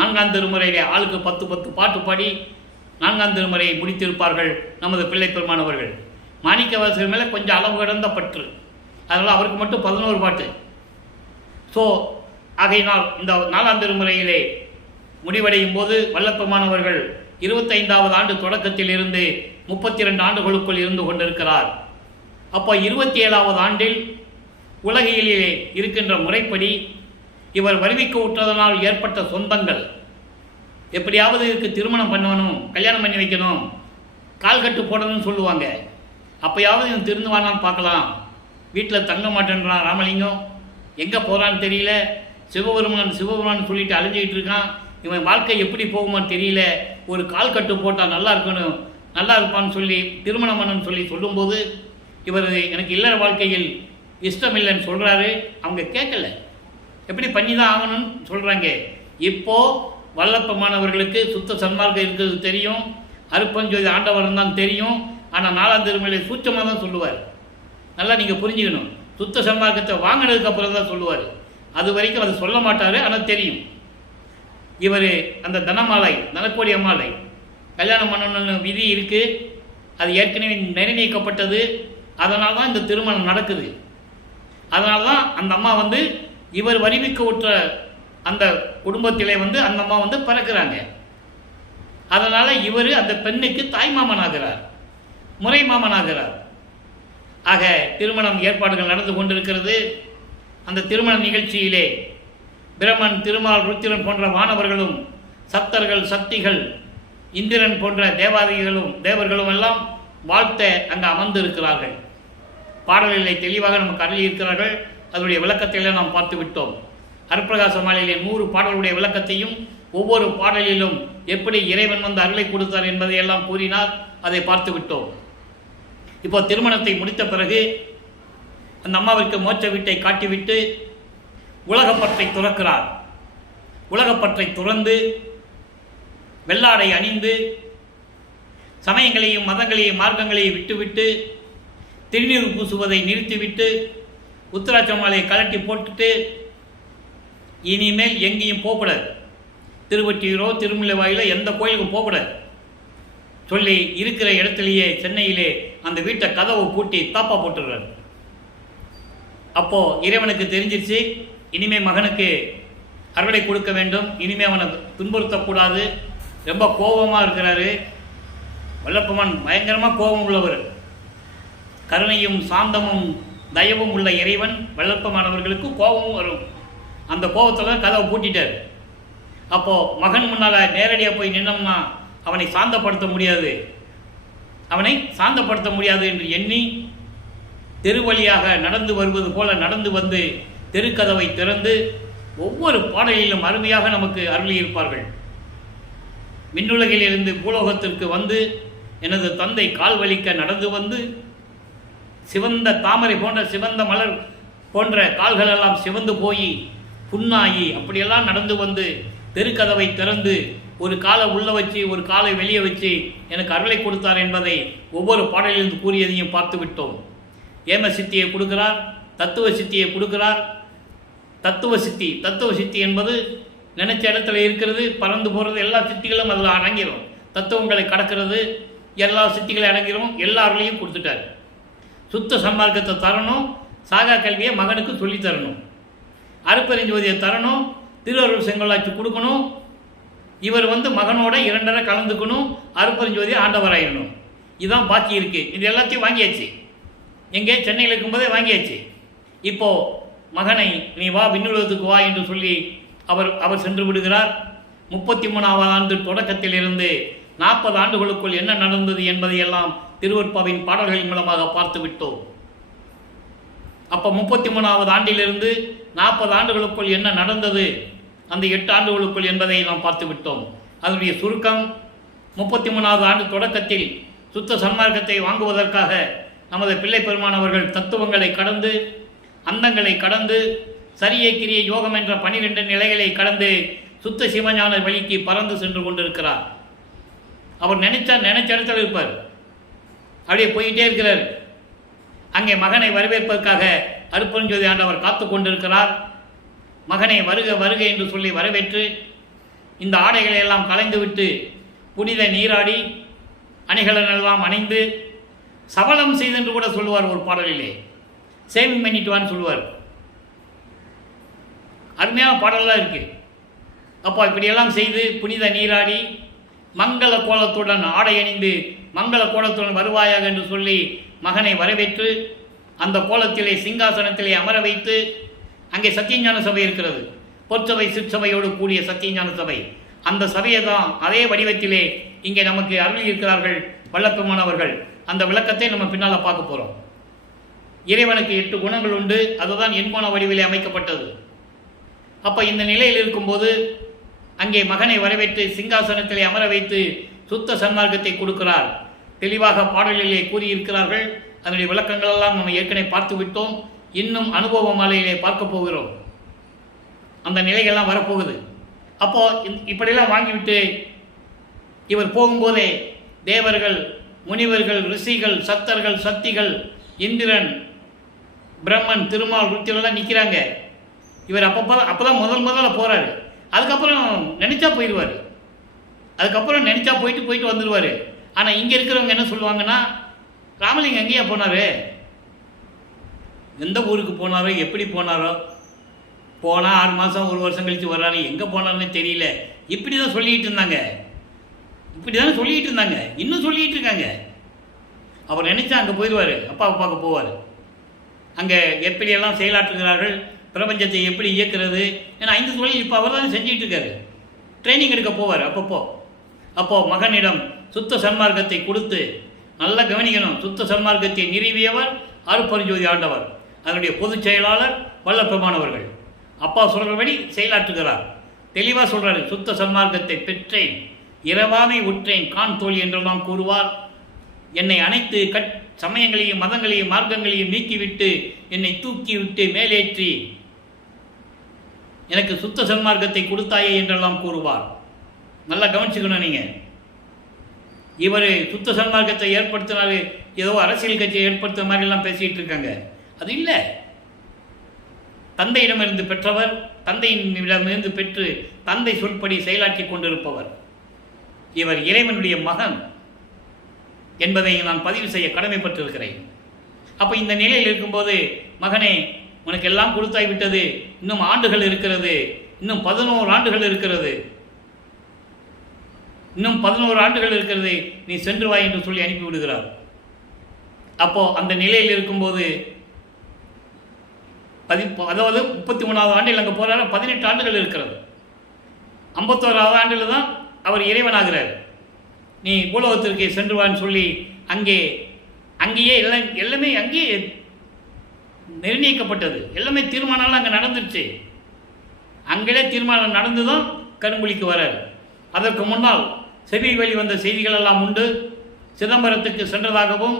4ஆம் திருமுறையிலே ஆளுக்கு 10 பாட்டு பாடி 4ஆம் திருமுறையை முடித்திருப்பார்கள் நமது பிள்ளை பெருமானவர்கள். மாணிக்கவாசகர் மேலே கொஞ்சம் அளவு கடந்த பற்று, அதனால் அவருக்கு மட்டும் 11 பாட்டு. ஆகையினால் இந்த 4ஆம் திருமுறையிலே முடிவடையும் போது வல்லப்பெருமானவர்கள் 25வது ஆண்டு தொடக்கத்தில் இருந்து 32 ஆண்டுகளுக்குள் இருந்து கொண்டிருக்கிறார். அப்போ 27வது ஆண்டில் உலகிலே இருக்கின்ற முறைப்படி இவர் வருவிக்க விட்டதனால் ஏற்பட்ட சொந்தங்கள், எப்படியாவது இதுக்கு திருமணம் பண்ணணும், கல்யாணம் பண்ணி வைக்கணும், கால்கட்டு போடணும்னு சொல்லுவாங்க. அப்போயாவது இவன் திருந்துவானான்னு பார்க்கலாம். வீட்டில் தங்க மாட்டேன்றான் ராமலிங்கம், எங்கே போகிறான்னு தெரியல, சிவபெருமான் சொல்லிட்டு அழிஞ்சிக்கிட்டு இருக்கான், இவன் வாழ்க்கை எப்படி போகுமான்னு தெரியல, ஒரு கால்கட்டு போட்டால் நல்லா இருப்பான்னு சொல்லி திருமணம் பண்ணணும்னு சொல்லும்போது இவர் எனக்கு இல்லற வாழ்க்கையில் இஷ்டம் இல்லைன்னு சொல்கிறாரு. அவங்க கேட்கல, எப்படி பண்ணி தான் ஆகணும்னு சொல்கிறாங்க. இப்போது வல்லப்பமானவர்களுக்கு சுத்த சன்மார்க்கம் இருக்கிறது தெரியும், அருப்பஞ்சோதி ஆண்டவன் தான் தெரியும். ஆனால் 4ஆம் திருமுறையை சூட்சமாக தான் சொல்லுவார். நல்லா நீங்கள் புரிஞ்சுக்கணும். சுத்த சன்மார்க்கத்தை வாங்கினதுக்கு அப்புறம் தான் சொல்லுவார். அது வரைக்கும் அதை சொல்ல மாட்டார், ஆனால் தெரியும். இவர் அந்த தனமாலை, தனக்கோடி அம்மாளை கல்யாணம் பண்ணணும்னு விதி இருக்குது, அது ஏற்கனவே நிர்ணயிக்கப்பட்டது. அதனால தான் இந்த திருமணம் நடக்குது. அதனால தான் அந்த அம்மா வந்து இவர் வரிமிக்க உற்ற அந்த குடும்பத்திலே வந்து அந்த அம்மா வந்து பிறக்கிறாங்க. அதனால் இவர் அந்த பெண்ணுக்கு தாய்மாமனாகிறார், முறை மாமனாகிறார். ஆக திருமணம் ஏற்பாடுகள் நடந்து கொண்டிருக்கிறது. அந்த திருமண நிகழ்ச்சியிலே பிரமன், திருமால், ருத்திரன் போன்ற வானவர்களும், சப்தர்கள், சக்திகள், இந்திரன் போன்ற தேவர்களும் எல்லாம் வாழ்த்த அங்கு அமர்ந்து இருக்கிறார்கள். பாடல்களை தெளிவாக நமக்கு அருளி இருக்கிறார்கள். அதனுடைய விளக்கத்தையெல்லாம் நாம் பார்த்து விட்டோம். அருட்பிரகாச மாலையிலே 100 பாடலுடைய விளக்கத்தையும் ஒவ்வொரு பாடலிலும் எப்படி இறைவன் வந்து அருளை கொடுத்தார் என்பதை எல்லாம் கூறினார். அதை பார்த்து விட்டோம். இப்போ திருமணத்தை முடித்த பிறகு அந்த அம்மாவிற்கு மோட்ச வீட்டை காட்டிவிட்டு உலகப்பற்றை துறக்கிறார். உலகப்பற்றை துறந்து வெள்ளாடை அணிந்து சமயங்களையும் மதங்களையும் மார்க்கங்களையும் விட்டுவிட்டு திருநீர் பூசுவதை நிறுத்திவிட்டு உத்திராட்ச மாலையை கலட்டி போட்டுட்டு இனிமேல் எங்கேயும் போகக்கூடாது, திருவொற்றியூரோ திருமுல்லைவாயிலோ எந்த கோயிலுக்கும் போகக்கூடாது சொல்லி இருக்கிற இடத்துலையே சென்னையிலே அந்த வீட்டை கதவை பூட்டி தாப்பா போட்டுடுறாரு. அப்போது இறைவனுக்கு தெரிஞ்சிருச்சு, இனிமேல் மகனுக்கு அறுவடை கொடுக்க வேண்டும், இனிமேல் அவனை துன்புறுத்தக்கூடாது. ரொம்ப கோபமாக இருக்கிறாரு. வல்லப்பமான் பயங்கரமாக கோபம் உள்ளவர். கருணையும் சாந்தமும் தயவும் உள்ள இறைவன் வல்லப்பமானவர்களுக்கு கோபமும் வரும். அந்த கோபத்தில் கதவை பூட்டிட்டார். அப்போது மகன் முன்னால் நேரடியாக போய் நின்னோம்னா அவனை சாந்தப்படுத்த முடியாது என்று எண்ணி தெருவழியாக நடந்து வருவது போல நடந்து வந்து தெருக்கதவை திறந்து ஒவ்வொரு பாடலிலும் அருமையாக நமக்கு அருளியிருப்பார்கள். விண்ணுலகிலிருந்து பூலோகத்திற்கு வந்து எனது தந்தை கால் வலிக்க நடந்து வந்து சிவந்த தாமரை போன்ற சிவந்த மலர் போன்ற கால்களெல்லாம் சிவந்து போய் புண்ணாகி அப்படியெல்லாம் நடந்து வந்து தெருக்கதவை திறந்து ஒரு காலை உள்ள வச்சு ஒரு காலை வெளியே வச்சு எனக்கு அருளை கொடுத்தார் என்பதை ஒவ்வொரு பாடலிலிருந்து கூறியதையும் பார்த்து விட்டோம். ஏம சித்தியை கொடுக்கிறார், தத்துவ சித்தியை கொடுக்கிறார். தத்துவ சித்தி என்பது நினைச்ச இடத்துல இருக்கிறது, பறந்து போகிறது, எல்லா சித்திகளும் அதில் அடங்கிடும். தத்துவங்களை கடக்கிறது, எல்லா சித்திகளும் அடங்கிடும். எல்லாருலையும் கொடுத்துட்டார். சுத்த சன்மார்க்கத்தை தரணும், சாகா கல்வியை மகனுக்கு சொல்லித்தரணும், அருப்பெருஞ்சோதியை தரணும், திருவருள் செங்கோலாட்சி கொடுக்கணும். இவர் வந்து மகனோட 2.5 கலந்துக்கணும், அருப்பெருஞ்சோதி ஆண்டவராயிடணும். இதுதான் பாக்கி இருக்குது. இது எல்லாத்தையும் வாங்கியாச்சு. எங்கே சென்னையில் இருக்கும்போதே வாங்கியாச்சு. இப்போது மகனை நீ வா விண்ணுலகத்துக்கு வா என்று சொல்லி அவர் சென்று விடுகிறார். 33ஆவது ஆண்டு தொடக்கத்திலிருந்து 40 ஆண்டுகளுக்குள் என்ன நடந்தது என்பதையெல்லாம் திருவருட்பாவின் பாடல்களின் மூலமாக பார்த்து விட்டோம். அப்போ 33ஆவது ஆண்டிலிருந்து 40 ஆண்டுகளுக்குள் என்ன நடந்தது, அந்த 8 ஆண்டுகளுக்குள் என்பதை நாம் பார்த்து விட்டோம். அதனுடைய சுருக்கம், 33ஆவது ஆண்டு தொடக்கத்தில் சுத்த சன்மார்க்கத்தை வாங்குவதற்காக நமது பிள்ளை பெருமானவர்கள் தத்துவங்களை கடந்து, அந்தங்களை கடந்து, சரியை கிரிய யோகம் என்ற 12 நிலைகளை கடந்து சுத்த சிவஞான வழிக்கு பறந்து சென்று கொண்டிருக்கிறார். அவர் நினைச்ச இடத்துல இருப்பார். அப்படியே போயிட்டே இருக்கிறார். அங்கே மகனை வரவேற்பதற்காக அருப்பெருஞ்சோதி ஆண்டவர் காத்து கொண்டிருக்கிறார். மகனை வருக வருக என்று சொல்லி வரவேற்று இந்த ஆடைகளை எல்லாம் கலைந்துவிட்டு புனித நீராடி அணிகளெல்லாம் அணிந்து சபலம் செய்தென்று கூட சொல்லுவார். ஒரு பாடலிலே சேவிங் பண்ணிட்டுவான்னு சொல்லுவார். அருமையான பாடலாம் இருக்குது. அப்போ இப்படியெல்லாம் செய்து புனித நீராடி மங்கள கோலத்துடன் ஆடை அணிந்து மங்கள கோலத்துடன் வருவாயாக என்று சொல்லி மகனை வரவேற்று அந்த கோலத்திலே சிங்காசனத்திலே அமர வைத்து, அங்கே சத்தியஞான சபை இருக்கிறது, பொற்சபை சிற்சபையோடு கூடிய சத்தியஞான சபை. அந்த சபையை தான் அதே வடிவத்திலே இங்கே நமக்கு அருளி இருக்கிறார்கள் வல்லப்பெருமானவர்கள். அந்த விளக்கத்தை நம்ம பின்னால் பார்க்க போகிறோம். இறைவனுக்கு 8 குணங்கள் உண்டு. அதுதான் எண்கோண வடிவிலே அமைக்கப்பட்டது. அப்போ இந்த நிலையில் இருக்கும்போது அங்கே மகனை வரவேற்று சிங்காசனத்திலே அமர வைத்து சுத்த சன்மார்க்கத்தை கொடுக்கிறார். தெளிவாக பாடலிலே கூறியிருக்கிறார்கள். அதனுடைய விளக்கங்களெல்லாம் நம்ம ஏற்கனவே பார்த்து விட்டோம். இன்னும் அனுபவ மாலையிலே பார்க்க போகிறோம். அந்த நிலைகள்லாம் வரப்போகுது. அப்போது இப்படியெல்லாம் வாங்கிவிட்டு இவர் போகும்போதே தேவர்கள், முனிவர்கள், ரிஷிகள், சத்தர்கள், சக்திகள், இந்திரன், பிரம்மன், திருமால், ருத்திரெல்லாம் நிற்கிறாங்க. இவர் அப்போதான் முதல்ல போகிறாரு. அதுக்கப்புறம் நினச்சா போயிடுவார். அதுக்கப்புறம் நினச்சா போயிட்டு வந்துடுவார். ஆனால் இங்கே இருக்கிறவங்க என்ன சொல்லுவாங்கன்னா, ராமலிங்கம் எங்கேயா போனார், எந்த ஊருக்கு போனாரோ, எப்படி போனாரோ, போனால் 6 மாதம் 1 வருஷம் கழித்து வர்றாரு, எங்கே போனாருன்னு தெரியல, இப்படி தான் சொல்லிகிட்டு இருந்தாங்க. இன்னும் சொல்லிகிட்டு இருக்காங்க. அவர் நினச்சா அங்கே போயிடுவார், அப்பாவை பார்க்க போவார். அங்கே எப்படியெல்லாம் செயலாற்றுகிறார்கள், பிரபஞ்சத்தை எப்படி இயக்கிறது, ஏன்னா 5 தொழில் இப்போ அவர் தான் செஞ்சிகிட்டு இருக்காரு. ட்ரைனிங் எடுக்க போவார் அப்போது மகனிடம் சுத்த சன்மார்க்கத்தை கொடுத்து, நல்லா கவனிக்கணும், சுத்த சன்மார்க்கத்தை நிறுவியவர் அருட்பெருஞ்சோதி ஆண்டவர், அதனுடைய பொதுச் செயலாளர் வல்லபெருமானவர்கள். அப்பா சொல்கிறபடி செயலாற்றுகிறார். தெளிவாக சொல்கிறாரு, சுத்த சன்மார்க்கத்தை பெற்றேன், இரவாமை உற்றேன், கான் தோழி என்றெல்லாம் கூறுவார். என்னை அனைத்து சமயங்களையும் மதங்களையும் மார்க்கங்களையும் நீக்கிவிட்டு என்னை தூக்கிவிட்டு மேலேற்றி எனக்கு சுத்த சன்மார்க்கத்தை கொடுத்தாயே என்றெல்லாம் கூறுவார். நல்லா கவனிச்சுக்கணும். நீங்கள் இவர் சுத்த சன்மார்க்கத்தை ஏற்படுத்தினாரு, ஏதோ அரசியல் கட்சியை ஏற்படுத்துற மாதிரிலாம் பேசிகிட்டு இருக்காங்க. அது இல்லை. தந்தையிடமிருந்து பெற்றவர், தந்தையிடமிருந்து பெற்று தந்தை சொல்படி செயலாற்றி கொண்டிருப்பவர். இவர் இறைவனுடைய மகன் என்பதை நான் பதிவு செய்ய கடமைப்பட்டிருக்கிறேன். அப்போ இந்த நிலையில் இருக்கும்போது, மகனே உனக்கு எல்லாம் கொடுத்தாய் விட்டது, இன்னும் ஆண்டுகள் இருக்கிறது, இன்னும் 11 ஆண்டுகள் இருக்கிறது, இன்னும் 11 ஆண்டுகள் இருக்கிறது, நீ சென்று வா என்று சொல்லி அனுப்பிவிடுகிறார். அப்போது அந்த நிலையில் இருக்கும்போது அதாவது 33வது ஆண்டில் அங்கே போகிறாரு. 18 ஆண்டுகள் இருக்கிறது. 51வது ஆண்டில் தான் அவர் இறைவனாகிறார். நீ பூலோகத்திற்கு சென்று வான்னு சொல்லி அங்கேயே எல்லாமே அங்கேயே நிர்ணயிக்கப்பட்டது. எல்லாமே தீர்மானம்லாம் அங்கே நடந்துருச்சு. அங்கே தீர்மானம் நடந்து தான் கருங்குழிக்கு வரார். அதற்கு முன்னால் செவி வழி வந்த செய்திகள் எல்லாம் உண்டு. சிதம்பரத்துக்கு சென்றதாகவும்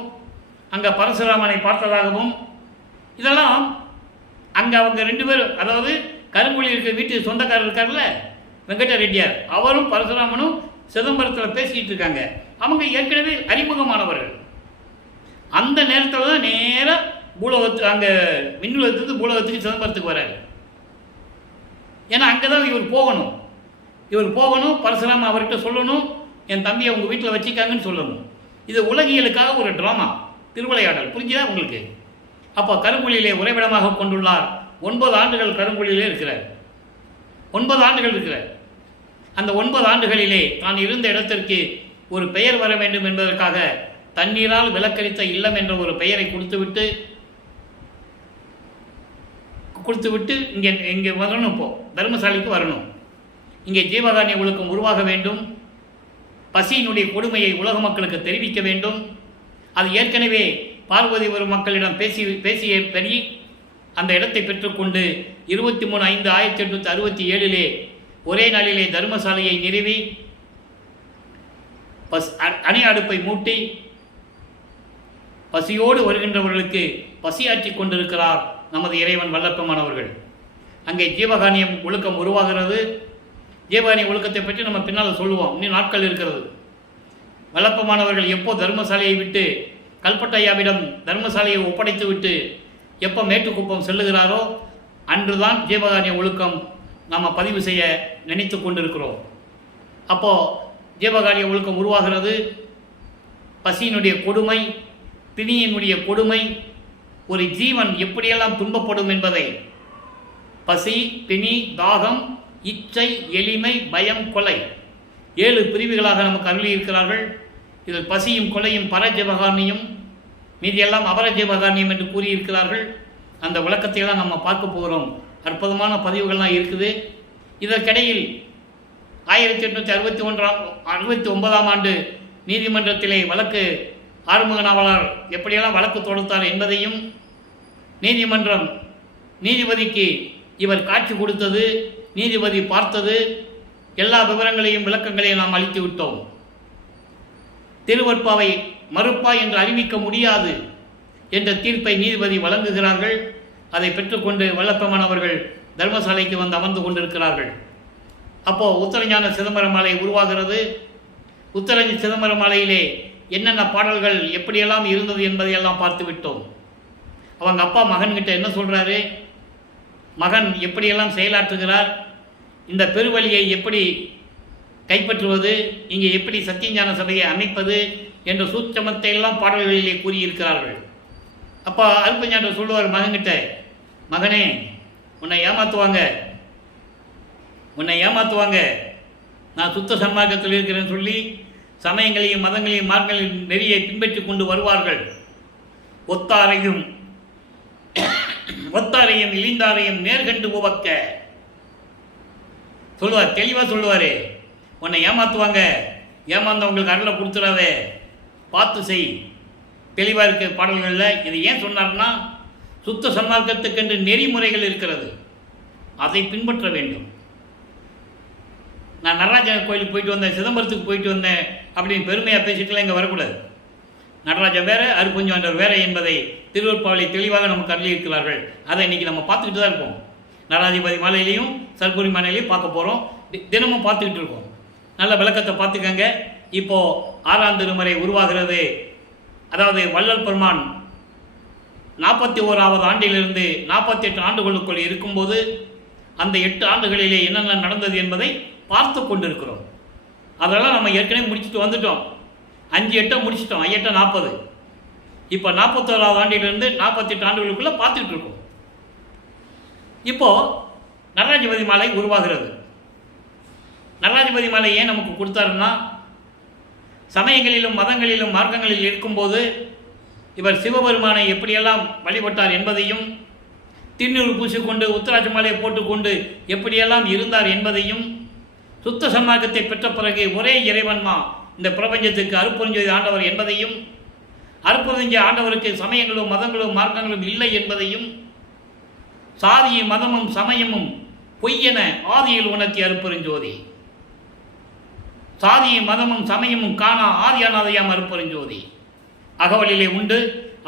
அங்கே பரசுராமனை பார்த்ததாகவும், இதெல்லாம் அங்கே அவங்க 2 பேரும், அதாவது கருங்குழி இருக்க வீட்டு சொந்தக்காரர் இருக்கார்ல வெங்கட ரெட்டியார், அவரும் பரசுராமனும் சிதம்பரத்தில் பேசிக்கிட்டு இருக்காங்க. அவங்க ஏற்கனவே அறிமுகமானவர்கள். அந்த நேரத்தில் தான் நேராக பூலோகத்துக்கு, அங்கே விண்ணுலகத்துக்கு பூலோகத்துக்கு சிதம்பரத்துக்கு வராரு. ஏன்னா அங்கே தான் இவர் போகணும். பரசுராமன் அவர்கிட்ட சொல்லணும், என் தம்பியை உங்கள் வீட்டில் வச்சுக்காங்கன்னு சொல்லணும். இது உலகியலுக்காக ஒரு ட்ராமா, திருவிளையாடல். புரிஞ்சுதா உங்களுக்கு? அப்போ கருங்குழியிலே உறைவிடமாக கொண்டுள்ளார். 9 ஆண்டுகள் கருங்குழியிலே இருக்கிறார். 9 ஆண்டுகள் இருக்கிறார். அந்த 9 ஆண்டுகளிலே தான் இருந்த இடத்திற்கு ஒரு பெயர் வர வேண்டும் என்பதற்காக தண்ணீரால் விலக்கரித்த இல்லம் என்ற ஒரு பெயரை கொடுத்துவிட்டு இங்கே வரணும். இப்போ தர்மசாலைக்கு வரணும். இங்கே ஜீவகாருண்ய ஒழுக்கம் உருவாக வேண்டும். பசியினுடைய கொடுமையை உலக மக்களுக்கு தெரிவிக்க வேண்டும். அது ஏற்கனவே பார்வதிபுரம் மக்களிடம் பேசிய பெரிய அந்த இடத்தை பெற்றுக்கொண்டு 23/5/1867 ஒரே நாளிலே தர்மசாலையை நிறுவி அணி அடுப்பை மூட்டி பசியோடு வருகின்றவர்களுக்கு பசியாற்றி கொண்டிருக்கிறார் நமது இறைவன் வல்லப்பெருமானவர்கள். அங்கே ஜீவகாருண்யம் ஒழுக்கம் உருவாகிறது. ஜீவகாருண்ய ஒழுக்கத்தை பற்றி நம்ம பின்னால் சொல்லுவோம். இன்னும் நாட்கள் இருக்கிறது. வல்லப்பெருமானவர்கள் எப்போ தர்மசாலையை விட்டு கல்பட்டையாவிடம் தர்மசாலையை ஒப்படைத்து விட்டு எப்போ மேட்டுக்குப்பம் செல்லுகிறாரோ அன்றுதான் ஜீவகாருண்ய ஒழுக்கம் நாம் பதிவு செய்ய நினைத்து கொண்டிருக்கிறோம். அப்போது ஜீவகாருண்ய ஒழுக்கம் உருவாகிறது. பசியினுடைய கொடுமை, பிணியினுடைய கொடுமை, ஒரு ஜீவன் எப்படியெல்லாம் துன்பப்படும் என்பதை பசி, பிணி, தாகம், இச்சை, எளிமை, பயம், கொலை 7 பிரிவுகளாக நமக்கு அருளியிருக்கிறார்கள். இதில் பசியும் கொலையும் பரஜீவகாருண்யம், மீதியெல்லாம் அபரஜீவகாருண்யம் என்று கூறியிருக்கிறார்கள். அந்த விளக்கத்தையெல்லாம் நம்ம பார்க்க போகிறோம். அற்புதமான பதிவுகள்லாம் இருக்குது. இதற்கிடையில் 1869ஆம் ஆண்டு நீதிமன்றத்திலே வழக்கு ஆறுமுக நாவலர் எப்படியெல்லாம் வழக்கு தொடுத்தார் என்பதையும், நீதிமன்றம் நீதிபதிக்கு இவர் காட்சி கொடுத்தது, நீதிபதி பார்த்தது, எல்லா விவரங்களையும் விளக்கங்களையும் நாம் அளித்து விட்டோம். திருவற்பாவை மறுப்பா என்று அறிவிக்க முடியாது என்ற தீர்ப்பை நீதிபதி வழங்குகிறார்கள். அதை பெற்றுக்கொண்டு வல்லப்பெருமான் அவர்கள் தர்மசாலைக்கு வந்து அமர்ந்து கொண்டிருக்கிறார்கள். அப்போது உத்தரஞான சிதம்பர மாலை உருவாகிறது. உத்தரஞ சிதம்பர மாலையிலே என்னென்ன பாடல்கள் எப்படியெல்லாம் இருந்தது என்பதையெல்லாம் பார்த்து விட்டோம். அவங்க அப்பா மகன்கிட்ட என்ன சொல்கிறாரு, மகன் எப்படியெல்லாம் செயலாற்றுகிறார், இந்த பெருவழியை எப்படி கைப்பற்றுவது, இங்கே எப்படி சத்தியஞான சபையை அமைப்பது என்ற சூட்சமத்தை எல்லாம் பாடல்களிலே கூறியிருக்கிறார்கள். அப்போ அருட்பெருஞ்ஞானவர் சொல்லுவார் மகன்கிட்ட, மகனே உன்னை ஏமாற்றுவாங்க, நான் சுத்த சன்மார்க்கத்தில் இருக்கிறேன்னு சொல்லி சமயங்களையும் மதங்களையும் மார்க்கங்களையும் நெறியை பின்பற்றி கொண்டு வருவார்கள். ஒத்தாரையும் இழிந்தாரையும் நேர்கண்டு உவக்க சொல்லுவார், தெளிவாக சொல்லுவார். உன்னை ஏமாற்றுவாங்க, ஏமாந்தவங்களுக்கு அருளை கொடுத்துடாதே, பார்த்து செய். தெளிவாக இருக்க பாடல்களில் இது ஏன் சொன்னார்னா, சுத்த சன்மார்க்கத்துக்கென்று நெறிமுறைகள் இருக்கிறது, அதை பின்பற்ற வேண்டும். நான் நடராஜன் கோயிலுக்கு போயிட்டு வந்தேன், சிதம்பரத்துக்கு போயிட்டு வந்தேன் அப்படின்னு பெருமையாக பேசிட்டுலாம் இங்கே வரக்கூடாது. நடராஜன் வேறு, அருட்பெருஞ்ஞானவர் வேறு என்பதை திருவருட்பாவிலே தெளிவாக நமக்கு அருளியிருக்கிறார்கள். அதை இன்றைக்கி நம்ம பார்த்துக்கிட்டு தான் இருக்கோம். நடராஜபதி மாலையிலையும் சர்க்குரி மாலையிலையும் பார்க்க போகிறோம், தினமும் பார்த்துக்கிட்டு இருக்கோம். நல்ல விளக்கத்தை பார்த்துக்கங்க. இப்போது 6ஆம் திருமுறை உருவாகிறது. அதாவது வள்ளல் பெருமான் 41வது ஆண்டிலிருந்து 48 ஆண்டுகளுக்குள் இருக்கும்போது அந்த 8 ஆண்டுகளிலே என்னென்ன நடந்தது என்பதை பார்த்து கொண்டிருக்கிறோம். அதெல்லாம் நம்ம ஏற்கனவே முடிச்சுட்டு வந்துட்டோம். 5-8 முடிச்சிட்டோம், 8 40. இப்போ 41வது ஆண்டிலிருந்து 48 ஆண்டுகளுக்குள்ளே பார்த்துக்கிட்டு இருக்கோம். இப்போது நடராஜபதி மாலை உருவாகிறது. நடராஜபதி மாலை ஏன் நமக்கு கொடுத்தாருன்னா, சமயங்களிலும் மதங்களிலும் மார்க்கங்களில் இருக்கும்போது இவர் சிவபெருமானை எப்படியெல்லாம் வழிபட்டார் என்பதையும், திருநீறு பூசிக்கொண்டு உத்தராட்ச மாலையை போட்டுக்கொண்டு எப்படியெல்லாம் இருந்தார் என்பதையும், சுத்த சன்மார்க்கத்தை பெற்ற பிறகு ஒரே இறைவன்மா இந்த பிரபஞ்சத்துக்கு அருட்பெருஞ்சோதி ஆண்டவர் என்பதையும், அருட்பெருஞ்சோதி ஆண்டவருக்கு சமயங்களும் மதங்களும் மார்க்கங்களும் இல்லை என்பதையும், சாதியும் மதமும் சமயமும் பொய்யென ஆதியில் உணர்த்திய அருட்பெருஞ்சோதி, சாதியும் மதமும் சமயமும் காணா ஆதியானாதையாம் அருட்பெருஞ்சோதி அகவலிலே உண்டு.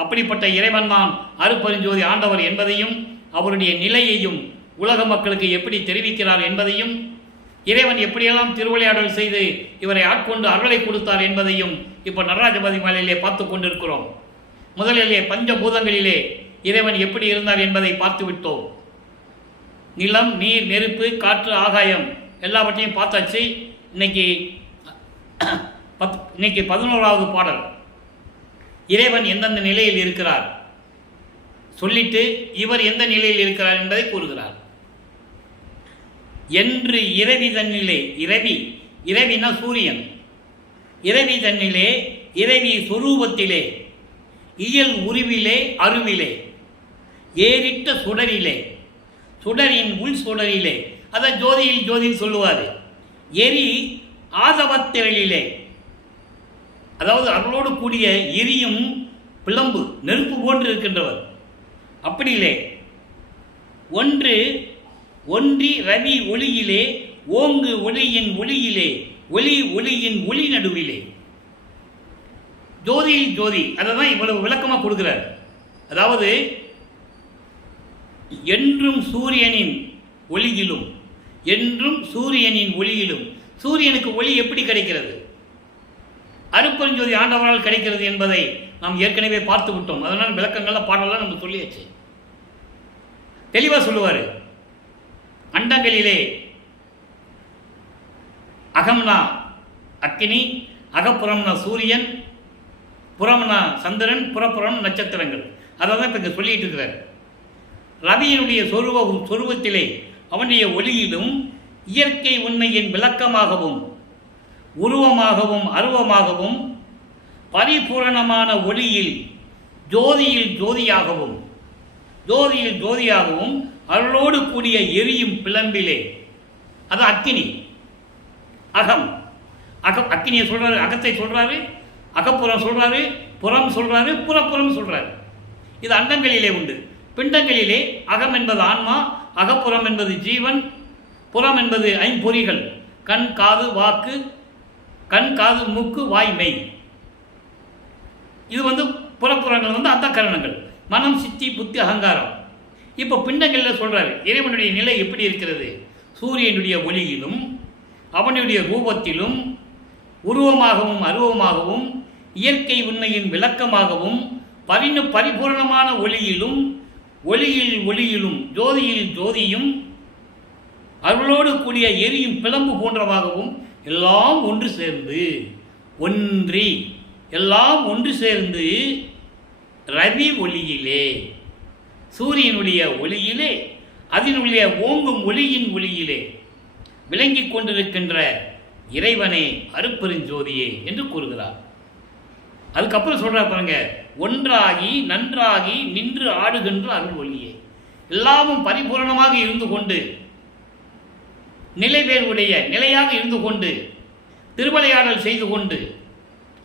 அப்படிப்பட்ட இறைவன்தான் அருட்பெருஞ்சோதி ஆண்டவர் என்பதையும், அவருடைய நிலையையும் உலக மக்களுக்கு எப்படி தெரிவிக்கிறார் என்பதையும், இறைவன் எப்படியெல்லாம் திருவிளையாடல் செய்து இவரை ஆட்கொண்டு அருளை கொடுத்தார் என்பதையும் இப்போ நடராஜபதி மாலையிலே பார்த்து கொண்டிருக்கிறோம். முதலிலே பஞ்சபூதங்களிலே இறைவன் எப்படி இருந்தார் என்பதை பார்த்து விட்டோம். நிலம், நீர், நெருப்பு, காற்று, ஆகாயம் எல்லாவற்றையும் பார்த்தாச்சு. இன்னைக்கு 11வது பாடல், இறைவன் எந்தெந்த நிலையில் இருக்கிறார் சொல்லிட்டு இவர் எந்த நிலையில் இருக்கிறார் என்பதை கூறுகிறார். என்று இரவி தன்னிலே, இரவினா சூரியன், இரவி தன்னிலே, இரவி சொரூபத்திலே, இயல் உருவிலே, அருவிலே, ஏறிட்ட சுடரிலே, சுடரின் உள் சுடரிலே, அதை ஜோதியில் ஜோதின்னு சொல்லுவார். எரி ஆதவத்திரளிலே, அதாவது அருளோடு கூடிய எரியும் பிளம்பு நெருப்பு போன்று இருக்கின்றவர். அப்படியிலே ஒன்றி ரவி ஒளியிலே, ஓங்கு ஒளியின் ஒளியிலே, ஒளியின் ஒளி நடுவிலே, ஜோதியில் ஜோதி. அதை தான் இவ்வளவு விளக்கமாக கொடுக்கிறார். அதாவது என்றும் சூரியனின் ஒளியிலும், என்றும் சூரியனின் ஒளியிலும். சூரியனுக்கு ஒளி எப்படி கிடைக்கிறது? அருட்பெருஞ்சோதி ஆண்டவரால் கிடைக்கிறது என்பதை நாம் ஏற்கனவே பார்த்து விட்டோம். அதனால் விளக்கங்கள்லாம் பாடலாம் நம்ம சொல்லியாச்சு. தெளிவாக சொல்லுவார். அண்டங்களிலே அகம்னா அக்கினி, அகப்புறம்னா சூரியன், புறம்னா சந்திரன், புறப்புறம் நட்சத்திரங்கள். அதை தான் இப்போ இங்கே சொல்லிட்டு இருக்கிறார். ரவியினுடைய சொரூபத்திலே அவனுடைய ஒளியிலும் இயற்கை உண்மையின் விளக்கமாகவும் உருவமாகவும் அருவமாகவும் பரிபூரணமான ஒளியில் ஜோதியில் ஜோதியாகவும் அருளோடு கூடிய எரியும் பிளம்பிலே, அது அக்கினி. அக்கினியை சொல்றாரு, அகத்தை சொல்றாரு, அகப்புறம் சொல்றாரு, புறம் சொல்றாரு, புறப்புறம் சொல்றாரு. இது அண்டங்களிலே உண்டு. பிண்டங்களிலே அகம் என்பது ஆன்மா, அகப்புறம் என்பது ஜீவன், புறம் என்பது ஐம்பொறிகள், கண், காது, வாக்கு, கண், காது, மூக்கு, வாய், மெய். இது புறப்புறங்கள் அந்த கரணங்கள், மனம், சித்தி, புத்தி, அகங்காரம். இப்போ பிண்டங்களில் சொல்றாரு இறைவனுடைய நிலை எப்படி இருக்கிறது? சூரியனுடைய ஒளியிலும் அவனுடைய ரூபத்திலும் உருவமாகவும் அருவமாகவும் இயற்கை உண்மையின் விளக்கமாகவும் பரிபூரணமான ஒளியிலும் ஒளியில் ஒளியிலும் ஜோதியில் ஜோதியும் அருளோடு கூடிய எரியும் பிளம்பு போன்றவாகவும் எல்லாம் ஒன்று சேர்ந்து ஒன்றி எல்லாம் ஒன்று சேர்ந்து ரவி ஒளியிலே சூரியனுடைய ஒளியிலே அதனுடைய ஓங்கும் ஒளியின் ஒளியிலே விளங்கிக் கொண்டிருக்கின்ற இறைவனே அருட்பெருஞ்சோதியே என்று கூறுகிறார். அதுக்கப்புறம் சொல்றார் பாருங்க, ஒன்றாகி நன்றாகி நின்று ஆடுகின்ற அருள் ஒளியே. எல்லாமும் பரிபூரணமாக இருந்து கொண்டு நிலைவேறுடைய நிலையாக இருந்து கொண்டு திருவிளையாடல் செய்து கொண்டு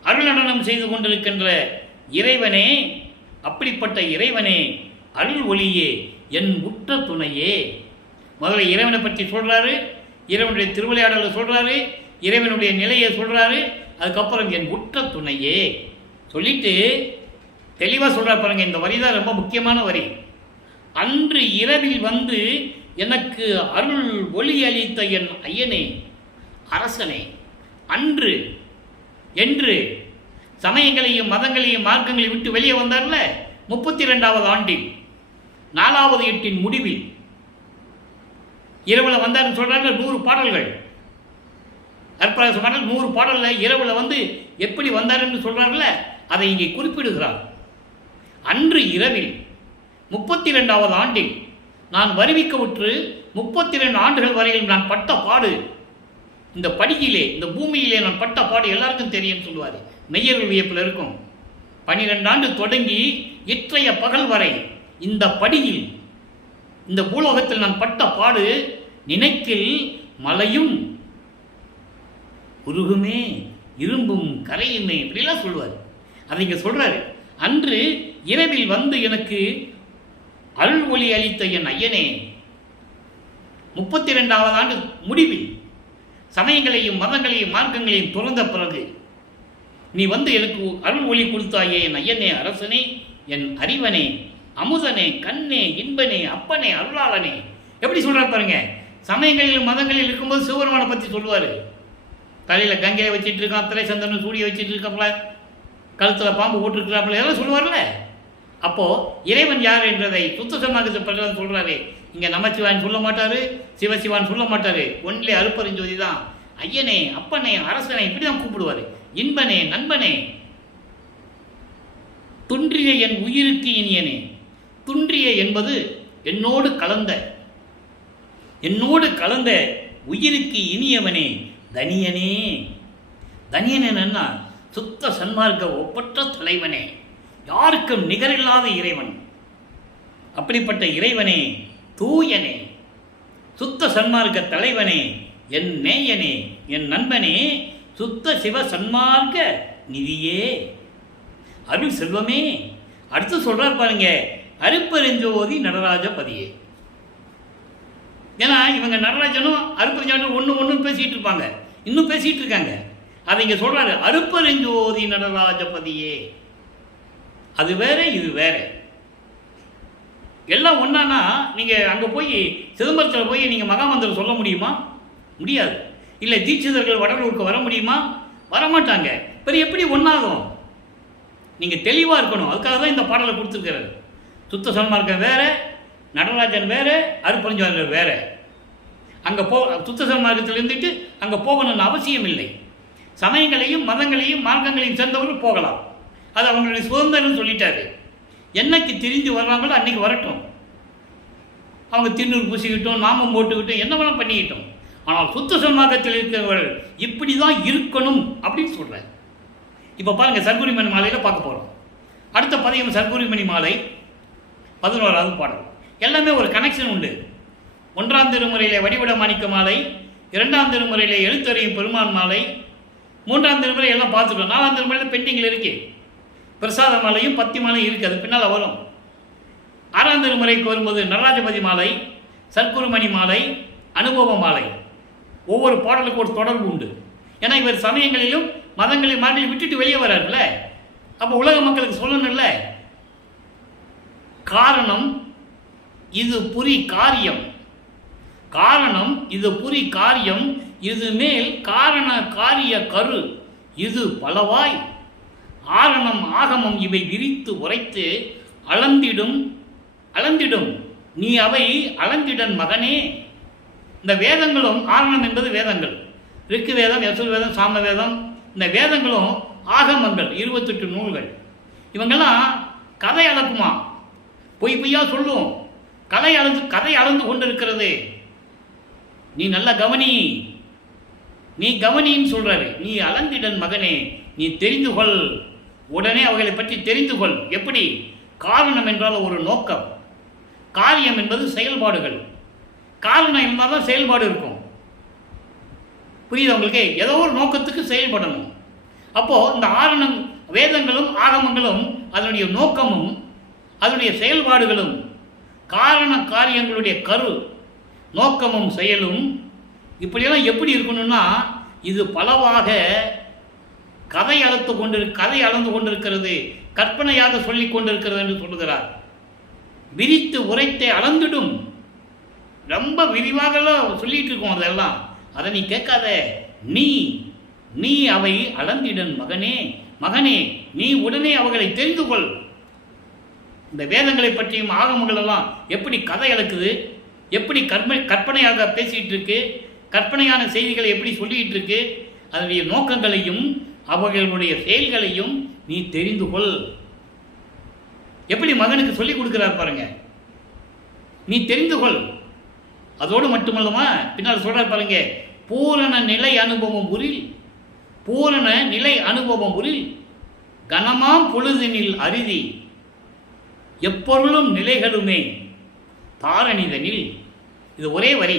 அருள் நடனம் செய்து கொண்டிருக்கின்ற இறைவனே, அப்படிப்பட்ட இறைவனே அருள் ஒளியே என் உற்ற துணையே. முதல்ல இறைவனை பற்றி சொல்றாரு, இறைவனுடைய திருவிளையாடலை சொல்றாரு, இறைவனுடைய நிலையை சொல்றாரு. அதுக்கப்புறம் என் உற்ற துணையே சொல்லிட்டு தெளிவாக சொல்றாரு பாருங்க. இந்த வரி தான் ரொம்ப முக்கியமான வரி. அன்று இரவில் வந்து எனக்கு அருள் ஒளி அளித்த என் ஐயனே அரசனே. அன்று என்று சமயங்களையும் மதங்களையும் மார்க்கங்களையும் விட்டு வெளியே வந்தார்ல 32வது ஆண்டில் 4வது எட்டின் முடிவில் இரவுல வந்தார்னு சொல்றாங்க. 100 பாடல்கள் அற்புத பாடல் 100 பாடல்ல இரவுல வந்து எப்படி வந்தார் சொல்றாங்கல்ல, அதை இங்கே குறிப்பிடுகிறார். அன்று இரவில் 32வது ஆண்டில் நான் வருவிக்க விட்டு 32 ஆண்டுகள் வரையில் நான் பட்ட பாடு, இந்த படியிலே இந்த பூமியிலே நான் பட்ட பாடு எல்லாருக்கும் தெரியும் சொல்லுவார். மெய்யர்கள் வியப்பில் இருக்கும். 12 ஆண்டு தொடங்கி இற்றைய பகல் வரை இந்த படியில் இந்த பூலோகத்தில் நான் பட்ட பாடு நினைக்கில் மலையும் உருகுமே இரும்பும் கரையுமே இப்படிலாம் சொல்லுவார். அதை இங்கே சொல்றாரு. அன்று இரவில் வந்து எனக்கு அருள் ஒளி அளித்த என் ஐயனே 32வது ஆண்டு முடிவில் சமயங்களையும் மதங்களையும் மார்க்கங்களையும் துறந்த பிறகு நீ வந்து எனக்கு அருள் ஒளி கொடுத்தாயே என் ஐயனே அரசனே என் அறிவனே அமுதனே கண்ணே இன்பனே அப்பனே அருளாளனே. எப்படி சொல்றாரு பாருங்க. சமயங்களிலும் மதங்களில் இருக்கும்போது சிவபெருமானை பற்றி சொல்லுவார். தலையில் கங்கையை வச்சுட்டு இருக்கான், திரை சந்தனம் சூடியை வச்சுட்டு இருக்காப்புல, கழுத்தில் பாம்பு போட்டுருக்கிறாப்புல, எல்லாம் சொல்லுவார்ல. அப்போது இறைவன் யார் என்றதை சுத்த சமாகத்தை பற்றி சொல்கிறாரு. இங்கே நமச்சிவான் சொல்ல மாட்டார், சிவசிவான் சொல்ல மாட்டார். ஒன்றிலே அருட்பெருஞ்சோதி தான். ஐயனே அப்பனே அரசனை இப்படி தான் கூப்பிடுவார். இன்பனே நண்பனே துன்றிய என் உயிருக்கு இனியனே. துன்றிய என்பது என்னோடு கலந்த உயிருக்கு இனியவனே தனியனே. தனியன் என்னன்னா சுத்த சன்மார்க்க ஒப்பற்ற தலைவனே, யாருக்கும் நிகரில்லாத இறைவன். அப்படிப்பட்ட இறைவனே தூயனே சுத்த சன்மார்க்க தலைவனே என் நேயனே என் நண்பனே சுத்த சிவ சன்மார்க்க நிதியே அருள் செல்வமே. அடுத்து சொல்றார் பாருங்க, அருட்பெருஞ்சோதி நடராஜ பதியே. ஏன்னா இவங்க நடராஜனும் அருட்பெருஞ்சோதியும் ஒன்று பேசிட்டு இருப்பாங்க, இன்னும் பேசிட்டு இருக்காங்க. அதை இங்கே சொல்றாரு, அருட்பெருஞ்சோதி நடராஜ பதியே. அது வேற இது வேற, எல்லாம் ஒன்றானா. நீங்கள் அங்கே போய் சிதம்பரத்தில் போய் நீங்கள் மகாமந்திரம் சொல்ல முடியுமா? முடியாது. இல்லை தீட்சிதர்கள் வடலூருக்கு வர முடியுமா? வரமாட்டாங்க. பிறகு எப்படி ஒன்றாகும்? நீங்கள் தெளிவாக இருக்கணும். அதுக்காக தான் இந்த பாடலை கொடுத்துருக்கிறாரு. சுத்த சன்மார்க்கம் வேற, நடராஜன் வேற, அருட்பெருஞ்சோதி வேற. அங்கே சுத்த சன்மார்க்கத்தில் இருந்துட்டு அங்கே போகணும்னு அவசியம் இல்லை. சமயங்களையும் மதங்களையும் மார்க்கங்களையும் சேர்ந்தவர்கள் போகலாம். அது அவங்களுடைய சுதந்திரம் சொல்லிட்டாரு. என்னைக்கு திரிஞ்சு வர்றாங்களோ அன்னைக்கு வரட்டும். அவங்க திண்ணூர் பூசிக்கிட்டோம், நாமம் போட்டுக்கிட்டோம், என்ன வேணால் பண்ணிக்கிட்டோம். ஆனால் சுத்த சன்மார்க்கத்தில் இருக்கிறவர்கள் இப்படி தான் இருக்கணும் அப்படின்னு சொல்கிறார். இப்போ பாருங்கள், சர்க்குரிமணி மாலையில் பார்க்க போகிறோம். அடுத்த பதியம் சர்க்குரிமணி மாலை 11வது பாடல். எல்லாமே ஒரு கனெக்ஷன் உண்டு. 1ஆம் திருமுறையில் வடிவிட மாணிக்க மாலை, 2ஆம் திருமுறையில் எழுத்தறியும் பெருமான் மாலை, 3ஆம் திருமுறை எல்லாம் பார்த்துட்டோம். 4ஆம் திருமுறையில் பெண்டிங்கில் இருக்குது. பிரசாத மாலையும் பத்தி மாலையும் இருக்குது, அது பின்னால் வரும். 6ஆம் திருமுறைக்கு வரும்போது நடராஜபதி மாலை, சர்க்குருமணி மாலை, அனுபவ மாலை. ஒவ்வொரு பாடலுக்கும் ஒரு தொடர்பு உண்டு. ஏன்னா இவர் சமயங்களிலும் மதங்களையும் மார்க்கங்களையும் விட்டுட்டு வெளியே வர்றாருல்ல, அப்போ உலக மக்களுக்கு சொல்லணும்ல. காரணம் இது புரி காரியம், காரணம் இது புரி காரியம், இது மேல் காரண காரிய கரு இது பலவாய் ஆரணம் ஆகமம் இவை விரித்து உரைத்து அளந்திடும் நீ அவை அளந்திடன் மகனே. இந்த வேதங்களும், ஆரணம் என்பது வேதங்கள், ரிக்கு வேதம், யசுர் வேதம், சாம வேதம், இந்த வேதங்களும் ஆகமங்கள் 28 நூல்கள். இவங்கெல்லாம் கதை அளக்குமா, பொய் பொய்யா சொல்லும், கதை அளந்து கொண்டிருக்கிறது. நீ நல்ல கவனி, நீ கவனின்னு சொல்றாரு. நீ அளந்திடன் மகனே, நீ தெரிந்து கொள், உடனே அவர்களை பற்றி தெரிந்து கொள். எப்படி? காரணம் என்றால் ஒரு நோக்கம், காரியம் என்பது செயல்பாடுகள். காரணம் இருந்தால் தான் செயல்பாடு இருக்கும். புரியுது உங்களுக்கு? ஏதோ ஒரு நோக்கத்துக்கு செயல்படணும். அப்போது இந்த ஆரணம், வேதங்களும் ஆகமங்களும் அதனுடைய நோக்கமும் அதனுடைய செயல்பாடுகளும், காரண காரியங்களுடைய கரு, நோக்கமும் செயலும் இப்படியெல்லாம் எப்படி இருக்கணும்னா, இது பலவாக கதை அளந்து கொண்டிருக்கிறது, கற்பனையாக சொல்லிக் கொண்டிருக்கிறது என்று சொல்லுகிறார். விரித்து உரைத்தை அளந்திடும். ரொம்ப விரிவாகலாம் சொல்லிட்டு இருக்கோம். அதெல்லாம் அதை நீ கேட்காத. நீ அவை அளந்திடன் மகனே, நீ உடனே அவர்களை தெரிந்து கொள். இந்த வேதங்களை பற்றியும் ஆகமங்கள் எல்லாம் எப்படி கதை அளக்குது, எப்படி கற்பனையாக பேசிகிட்டு இருக்கு, கற்பனையான செய்திகளை எப்படி சொல்லிக்கிட்டு இருக்கு, அதனுடைய நோக்கங்களையும் அவர்களுடைய செயல்களையும் நீ தெரிந்து கொள். எப்படி மகனுக்கு சொல்லிக் கொடுக்கிறார் பாருங்க. நீ தெரிந்து கொள். அதோடு மட்டுமல்லமா பின்னால் சொல்றார் பாருங்க, பூரண நிலை அனுபவம் உரில் கனமாம் பொழுதினில் அரிதி எப்பொருளும் நிலைகளுமே தாரணிதனில். இது ஒரே வரி,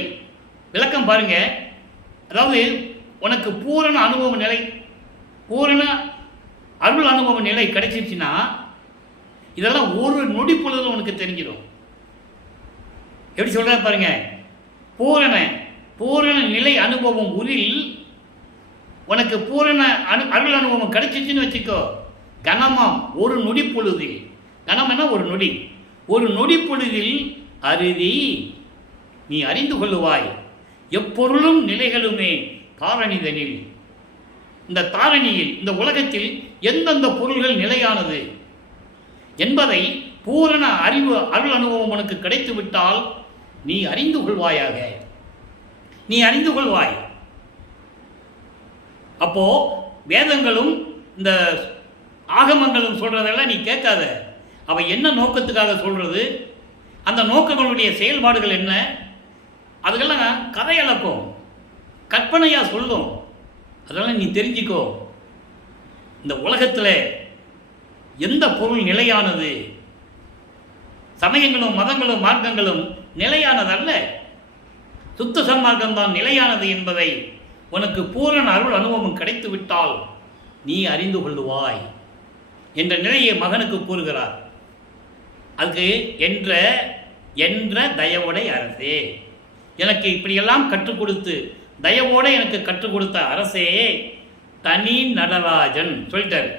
விளக்கம் பாருங்க. அதாவது உனக்கு பூரண அனுபவ நிலை, பூரண அருள் அனுபவ நிலை கிடைச்சிருச்சுன்னா இதெல்லாம் ஒரு நொடி பொழுது உனக்கு தெரிஞ்சிடும். எப்படி சொல்றாரு பாருங்க, பூரண நிலை அனுபவம் உரில் உனக்கு பூரண அருள் அனுபவம் கிடைச்சிச்சுன்னு வச்சுக்கோ. கனமாம் ஒரு நொடி பொழுதில், கனம்னா ஒரு நொடி பொழுதில் அருதி நீ அறிந்து கொள்ளுவாய். எப்பொருளும் நிலைகளுமே தாரணிதனில். இந்த தாரணியில், இந்த உலகத்தில் எந்தெந்த பொருள்கள் நிலையானது என்பதை பூரண அருள் அனுபவம் உனக்கு கிடைத்து விட்டால் நீ அறிந்து கொள்வாயாக. நீ அறிந்து கொள்வாய். அப்போ வேதங்களும் இந்த ஆகமங்களும் சொல்றதெல்லாம் நீ கேட்காத. அவை என்ன நோக்கத்துக்காக சொல்றது, அந்த நோக்கங்களுடைய செயல்பாடுகள் என்ன, அதுக்கெல்லாம் கதை அளக்கும், கற்பனையா சொல்லும். அதெல்லாம் நீ தெரிஞ்சிக்கோ. இந்த உலகத்தில் எந்த பொருள் நிலையானது, சமயங்களும் மதங்களும் மார்க்கங்களும் நிலையானதல்ல, சுத்த சன்மார்க்கம்தான் நிலையானது என்பதை உனக்கு பூரண அருள் அனுபவம் கிடைத்து விட்டால் நீ அறிந்து கொள்ளுவாய் என்ற நிலையை மகனுக்கு கூறுகிறார். அதுக்கு என்ற தயவுடை அரசே, எனக்கு இப்படியெல்லாம் கற்றுக் கொடுத்து தயவோடு எனக்கு கற்றுக் கொடுத்த அரசே தனி நடராஜன் சொல்லிட்டார்.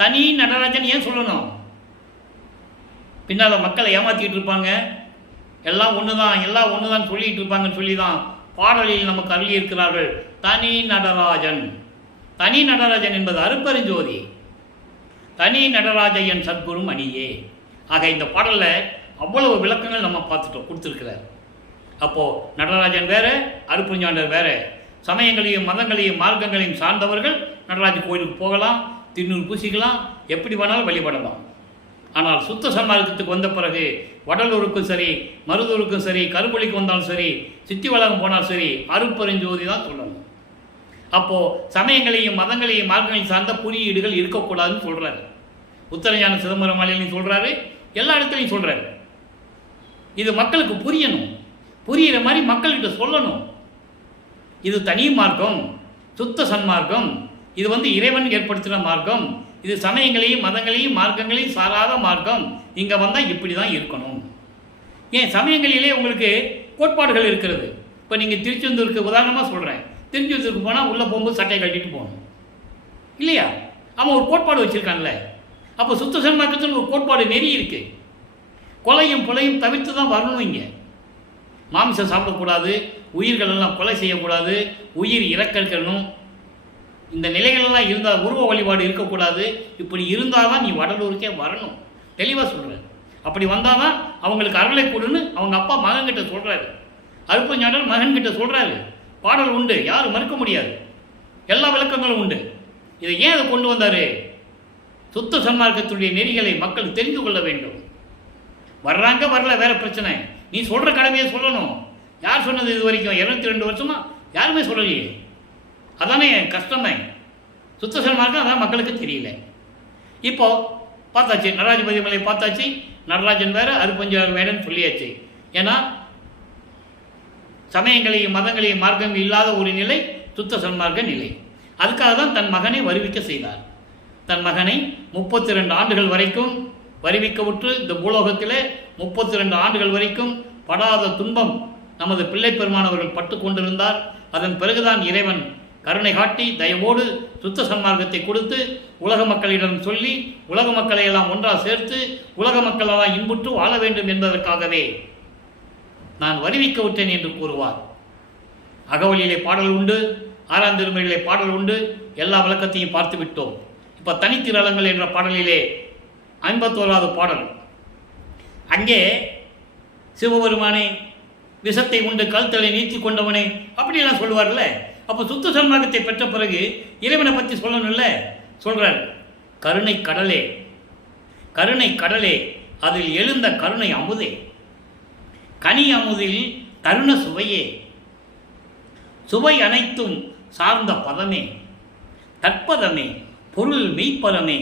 தனி நடராஜன் ஏன் சொல்லணும்? பின்னால் மக்களை ஏமாற்றிட்டு இருப்பாங்க, எல்லாம் ஒன்று தான் சொல்லிட்டு இருப்பாங்கன்னு சொல்லி தான் பாடலில் நமக்கு அருளி இருக்கிறார்கள். தனி நடராஜன் என்பது அருப்பெருஞ்சோதி, தனி நடராஜன் சத்குரு மணியே. ஆக இந்த பாடலில் அவ்வளவு விளக்கங்கள் நம்ம பார்த்துட்டோம், கொடுத்துருக்கிறார். அப்போது நடராஜன் வேறு, அருப்புஞ்சாண்டர் வேறு. சமயங்களையும் மதங்களையும் மார்க்கங்களையும் சார்ந்தவர்கள் நடராஜ கோயிலுக்கு போகலாம், திருநூறு பூசிக்கலாம், எப்படி வேணாலும் வழிபடலாம். ஆனால் சுத்த சன்மார்க்கத்துக்கு வந்த பிறகு வடலூருக்கும் சரி, மருதூருக்கும் சரி, கருப்பொழிக்கு வந்தாலும் சரி, சித்தி வளம் போனாலும் சரி, அருப்பெருஞ்சோதி தான் சொல்லணும். அப்போது சமயங்களையும் மதங்களையும் மார்க்கங்களையும் சார்ந்த குறியீடுகள் இருக்கக்கூடாதுன்னு சொல்கிறாரு. உத்தரஞான சிதம்பரம் மாலையிலையும் சொல்கிறாரு, எல்லா இடத்துலையும் சொல்கிறாரு. இது மக்களுக்கு புரியணும், புரிகிற மாதிரி மக்கள்கிட்ட சொல்லணும். இது தனி மார்க்கம், சுத்த சன்மார்க்கம், இது இறைவன் ஏற்படுத்தின மார்க்கம், இது சமயங்களையும் மதங்களையும் மார்க்கங்களையும் சாராத மார்க்கம், இங்கே வந்தால் இப்படி தான் இருக்கணும். ஏன் சமயங்களிலே உங்களுக்கு கோட்பாடுகள் இருக்கிறது. இப்போ நீங்கள் திருச்செந்தூருக்கு உதாரணமாக சொல்கிறேன், திருச்செந்தூருக்கு போனால் உள்ளே போகும்போது சட்டையை கட்டிட்டு போகணும் இல்லையா? அவன் ஒரு கோட்பாடு வச்சுருக்கான்ல. அப்போ சுத்த சன்மார்க்கத்தில் ஒரு கோட்பாடு நெறி இருக்குது. கொலையும் கொலையும் தவிர்த்து தான் வரணும். இங்கே மாமிசம் சாப்பிடக்கூடாது, உயிர்கள் எல்லாம் கொலை செய்யக்கூடாது, உயிர் இறக்கணும், இந்த நிலைகளெல்லாம் இருந்தால் உருவ வழிபாடு இருக்கக்கூடாது. இப்படி இருந்தால் தான் நீ வடலூருக்கே வரணும். தெளிவாக சொல்கிறேன். அப்படி வந்தால் தான் அவங்களுக்கு அருளை கொடுன்னு அவங்க அப்பா மகன்கிட்ட சொல்கிறாரு. அருப்பஞ்சாண்டர் மகன்கிட்ட சொல்கிறாரு. பாடல் உண்டு, யாரும் மறுக்க முடியாது. எல்லா விளக்கங்களும் உண்டு. இதை ஏன் அதை கொண்டு வந்தார்? சுத்த சன்மார்க்கத்துடைய நெறிகளை மக்கள் தெரிந்து கொள்ள வேண்டும். வர்றாங்க வரல வேற பிரச்சனை. நீ சொல்கிற கடமையை சொல்லணும். யார் சொன்னது இது வரைக்கும்? 22 வருஷமா யாருமே சொல்லலையே. அதானே கஷ்டமே. சுத்த சன்மார்க்கம் அதான் மக்களுக்கு தெரியல. இப்போ பார்த்தாச்சு, நடராஜபதி மலை பார்த்தாச்சு. நடராஜன் வேறு அருப்பஞ்சார் வேறன்னு சொல்லியாச்சு. ஏன்னா சமயங்களையும் மதங்களையும் மார்க்கம் இல்லாத ஒரு நிலை சுத்த சன்மார்க்க நிலை. அதுக்காக தான் தன் மகனை வருவிக்க செய்தார். தன் மகனை 32 ஆண்டுகள் வரைக்கும் வருவிக்க விட்டு இந்த பூலோகத்தில் 32 ஆண்டுகள் வரைக்கும் படாத துன்பம் நமது பிள்ளை பெருமானவர்கள் பட்டு கொண்டிருந்தார். அதன் பிறகுதான் இறைவன் கருணை காட்டி தயவோடு சுத்த சன்மார்க்கத்தை கொடுத்து உலக மக்களிடம் சொல்லி உலக மக்களை எல்லாம் ஒன்றாக சேர்த்து உலக மக்களெல்லாம் இன்புற்று வாழ வேண்டும் என்பதற்காகவே நான் வருவிக்க விட்டேன் என்று கூறுவார். அகவலியிலே பாடல் உண்டு, 6ஆம் திருமுறையிலே பாடல் உண்டு. எல்லா விளக்கத்தையும் பார்த்து விட்டோம். இப்போ தனித்திரளங்கள் என்ற பாடலிலே 51வது பாடல். அங்கே சிவபெருமானே விஷத்தை உண்டு கழுத்தலை நீச்சி கொண்டவனே அப்படிலாம் சொல்லுவார்ல. அப்போ சுத்த சன்மார்க்கத்தை பெற்ற பிறகு இறைவனை பற்றி சொல்லணும்ல. சொல்கிறார், கருணை கடலே கருணை கடலே அதில் எழுந்த கருணை அமுதே கனி அமுதில் தருண சுவையே சுவை அனைத்தும் சார்ந்த பதமே தற்பதமே பொருள் மெய்ப்பதமே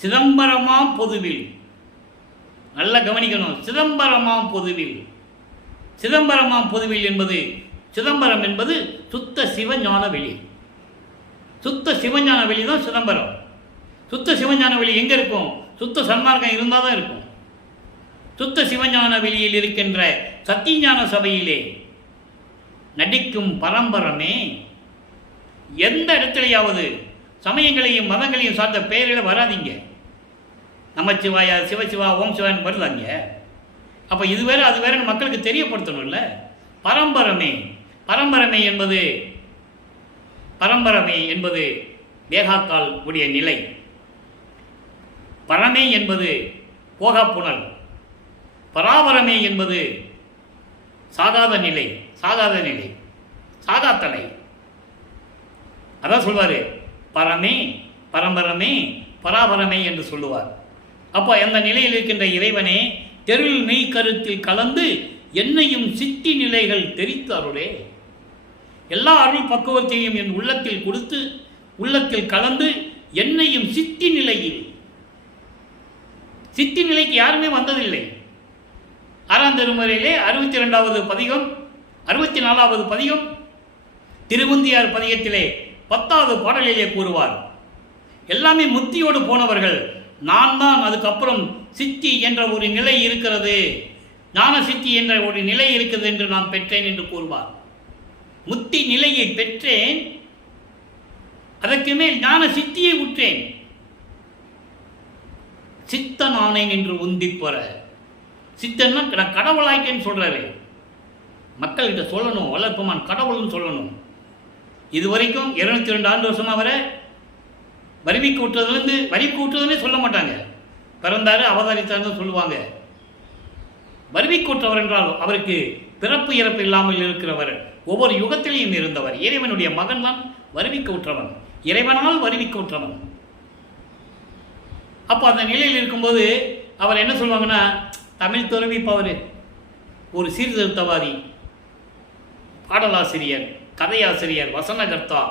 சிதம்பரமாம் பொதுவில். நல்லா கவனிக்கணும். சிதம்பரமாம் பொதுவில். சிதம்பரமாம் பொதுவில் என்பது, சிதம்பரம் என்பது சுத்த சிவஞான வெளி. சுத்த சிவஞான வெளி தான் சிதம்பரம். சுத்த சிவஞான வெளி எங்கே இருக்கும்? சுத்த சன்மார்க்கம் இருந்தால் தான் இருக்கும். சுத்த சிவஞான வெளியில் இருக்கின்ற சத்தியஞான சபையிலே நடிக்கும் பரம்பரமே. எந்த இடத்துலையாவது சமயங்களையும் மதங்களையும் சார்ந்த பெயரில் வராதிங்க. நமச்சிவாயா சிவசிவா ஓம் சிவான்னு வருதாங்க. அப்போ இது வேறு அது வேறுன்னு மக்களுக்கு தெரியப்படுத்தணும்ல. பரம்பரமே பரம்பரமே என்பது பரம்பரமே என்பது வேகாக்கால் உடைய நிலை. பரமே என்பது போகா புனல். பராபரமே என்பது சாகாத நிலை, சாகாத நிலை, சாகாத்தலை. அதான் சொல்வார், பரமே பரம்பரமே பராபரமே என்று சொல்லுவார். அப்போ அந்த நிலையில் இருக்கின்ற இறைவனே தெருள் மெய் கருத்தில் கலந்து என்னையும் சித்தி நிலைகள் தெரித்து அருளே. எல்லா அருள் பக்குவத்தையும் என் உள்ளத்தில் கொடுத்து உள்ளத்தில் கலந்து என்னையும் சித்தி நிலையில். சித்தி நிலைக்கு யாருமே வந்ததில்லை. 6ஆம் திருமுறையிலே 62வது பதிகம் 64வது பதிகம் திருவுந்தியார் பதிகத்திலே 10வது பாடலிலே கூறுவார், எல்லாமே முத்தியோடு போனவர்கள். நான் தான் அதுக்கப்புறம் சித்தி என்ற ஒரு நிலை இருக்கிறது, ஞான சித்தி என்ற ஒரு நிலை இருக்கிறது என்று நான் பெற்றேன் என்று கூறுவார். முத்தி நிலையை பெற்றேன், அதற்கு மேல் ஞான சித்தியை உற்றேன். சித்தன் ஆனேன் என்று உந்தி போற. சித்தன்னா நான் கடவுளாயிட்டேன்னு சொல்றாரு. மக்கள்கிட்ட சொல்லணும், வளர்ப்பமான் கடவுள்னு சொல்லணும். இதுவரைக்கும் 202 ஆண்டு வருஷமாக வர வரிவிக்கு விட்டதுலேருந்து வரிக்கு விட்டதுன்னே சொல்ல மாட்டாங்க. பிறந்தாரு அவதரித்தார்னு சொல்லுவாங்க. வரிவிக்கு விட்டவர் என்றால் அவருக்கு பிறப்பு இறப்பு இல்லாமல் இருக்கிறவர், ஒவ்வொரு யுகத்திலையும் இருந்தவர். இறைவனுடைய மகன் தான் வருவிக்க விட்டவன், இறைவனால் வருவிக்க விட்டவன். அப்போ அந்த நிலையில் இருக்கும்போது அவர் என்ன சொல்லுவாங்கன்னா, தமிழ் துறவிப்பவர், ஒரு சீர்திருத்தவாதி, பாடலாசிரியர், கதையாசிரியர், வசனகர்த்தா,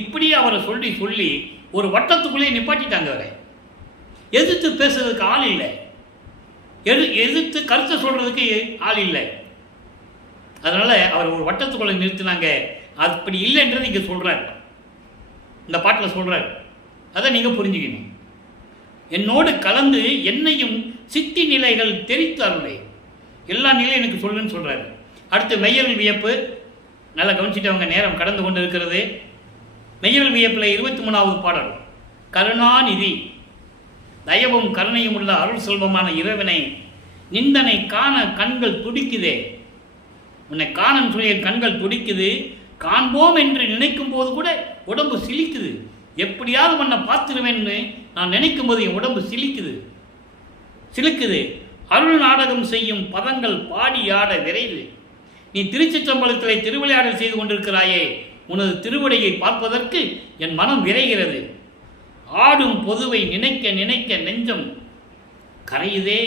இப்படி அவரை சொல்லி சொல்லி ஒரு வட்டத்துக்குள்ளே நிப்பாட்டிட்டாங்க. அவரை எதிர்த்து பேசுறதுக்கு ஆள் இல்லை, எதிர்த்து கருத்தை சொல்றதுக்கு ஆள் இல்லை. அதனால அவர் ஒரு வட்டத்துக்குள்ளே நிறுத்தினாங்க. அப்படி இல்லைன்றது இங்கே சொல்றார், இந்த பாட்டில் சொல்றார். அதை நீங்கள் புரிஞ்சுக்கணும். என்னோடு கலந்து என்னையும் சித்தி நிலைகள் தெரித்து அருளை, எல்லா நிலையும் எனக்கு சொல்லுன்னு சொல்றாரு. அடுத்து மெய்யல் வியப்பு. நல்லா கவனிச்சுட்டவங்க, நேரம் கடந்து கொண்டு இருக்கிறது. மெய்யல் வியப்பில் 23வது பாடல். கருணாநிதி, தயவும் கருணையும் உள்ள அருள் செல்வமான இறைவனை நிந்தனை காண கண்கள் துடிக்குதே. உன்னை காணன்னு சொல்லி கண்கள் துடிக்குது, காண்போம் என்று நினைக்கும் போது கூட உடம்பு சிலிக்குது. எப்படியாவது மண்ணை பார்த்துருவேன்னு நான் நினைக்கும் போது என் உடம்பு சிலுக்குது. அருள் நாடகம் செய்யும் பதங்கள் பாடி ஆட விரைவு. நீ திருச்சிற்றம்பலத்திலே திருவிளையாடல் செய்து கொண்டிருக்கிறாயே, உனது திருவடியை பார்ப்பதற்கு என் மனம் விரைகிறது. ஆடும் பொதுவை நினைக்க நினைக்க நெஞ்சம் கரையுதே.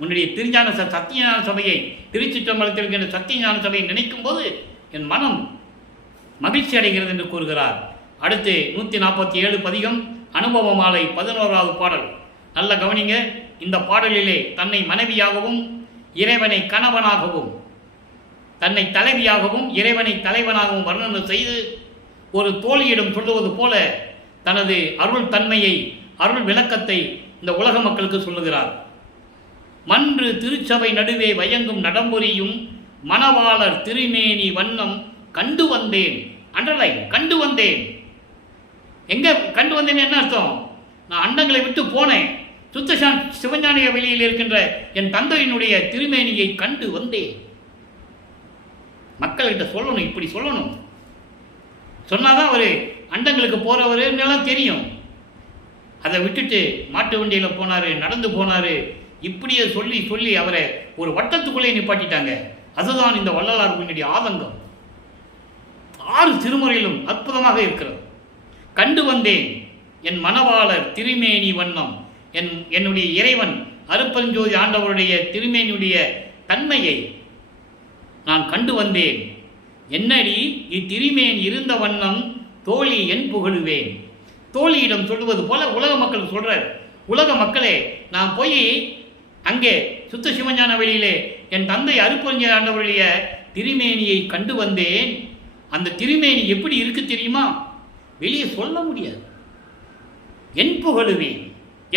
உன்னுடைய திருஞான சத்தியஞான சபையை, திருச்சிற்றம்பலத்தில் இருக்கின்ற சத்தியஞான சபையை நினைக்கும் போது என் மனம் மகிழ்ச்சி அடைகிறது என்று கூறுகிறார். அடுத்து 147 பதிகம் அனுபவ மாலை 11வது பாடல். நல்ல கவனிங்க. இந்த பாடலிலே தன்னை மனைவியாகவும் இறைவனை கணவனாகவும், தன்னை தலைவியாகவும் இறைவனை தலைவனாகவும் வர்ணனை செய்து ஒரு தோழியிடம் சொல்லுவது போல தனது அருள் தன்மையை, அருள் விளக்கத்தை இந்த உலக மக்களுக்கு சொல்லுகிறார். மன்று திருச்சபை நடுவே வயங்கும் நடம்பொறியும் மணவாளர் திருமேனி வண்ணம் கண்டு வந்தேன். அண்டர்லைன், கண்டு வந்தேன். எங்க கண்டு வந்தேன்னு என்ன அர்த்தம்? நான் அண்டங்களை விட்டு போனேன். சுத்த சிவஞானிய வெளியில் இருக்கின்ற என் தந்தையினுடைய திருமேனியை கண்டு வந்தேன். மக்கள்கிட்ட சொல்லணும், இப்படி சொல்லணும். சொன்னாதான் அவர் அண்டங்களுக்கு போறவருன்னெல்லாம் தெரியும். அதை விட்டுட்டு மாட்டு வண்டியில் போனாரு, நடந்து போனாரு, இப்படியே சொல்லி சொல்லி அவரை ஒரு வட்டத்துக்குள்ளே நிப்பாட்டிட்டாங்க. அதுதான் இந்த வள்ளலார் முன்னுடைய ஆதங்கம். 6 திருமுறையிலும் அற்புதமாக இருக்கிறது. கண்டு வந்தேன் என் மணவாளர் திருமேனி வண்ணம், என்னுடைய இறைவன் அருட்பெருஞ்சோதி ஆண்டவருடைய திருமேனியுடைய தன்மையை நான் கண்டு வந்தேன். என்னடி இத்திருமேனி இருந்த வண்ணம் தோழி என் புகழுவேன். தோழியிடம் சொல்லுவது போல உலக மக்கள் சொல்றார். உலக மக்களே, நான் போய் அங்கே சுத்த சிவஞான வெளியிலே என் தந்தை அருட்பெருஞ்சோதி ஆண்டவருடைய திருமேனியை கண்டு வந்தேன். அந்த திருமேனி எப்படி இருக்கு தெரியுமா? வெளியே சொல்ல முடியாது. என் புகழுவேன்,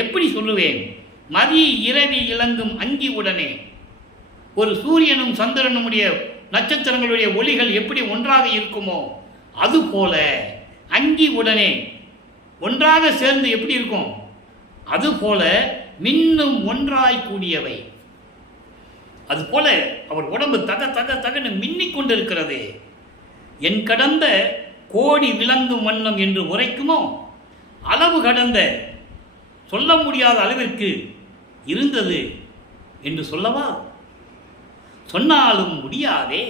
எப்படி சொல்லுவேன்? மதி இரவி இளங்கும் அங்கி உடனே, ஒரு சூரியனும் சந்திரனுடைய நட்சத்திரங்களுடைய ஒளிகள் எப்படி ஒன்றாக இருக்குமோ அதுபோல அங்கி உடனே ஒன்றாக சேர்ந்து எப்படி இருக்கும், அதுபோல மின்னும் ஒன்றாய் கூடியவை. அதுபோல அவர் உடம்பு தக தக தகன்னு மின்னிக் கொண்டிருக்கிறது. என் கடந்த கோடி விளங்கும் வண்ணம் என்று உரைக்குமோ அளவு கடந்த சொல்ல முடியாத அளவிற்கு இருந்தது என்று சொல்லவா? சொன்னாலும் முடியாதே,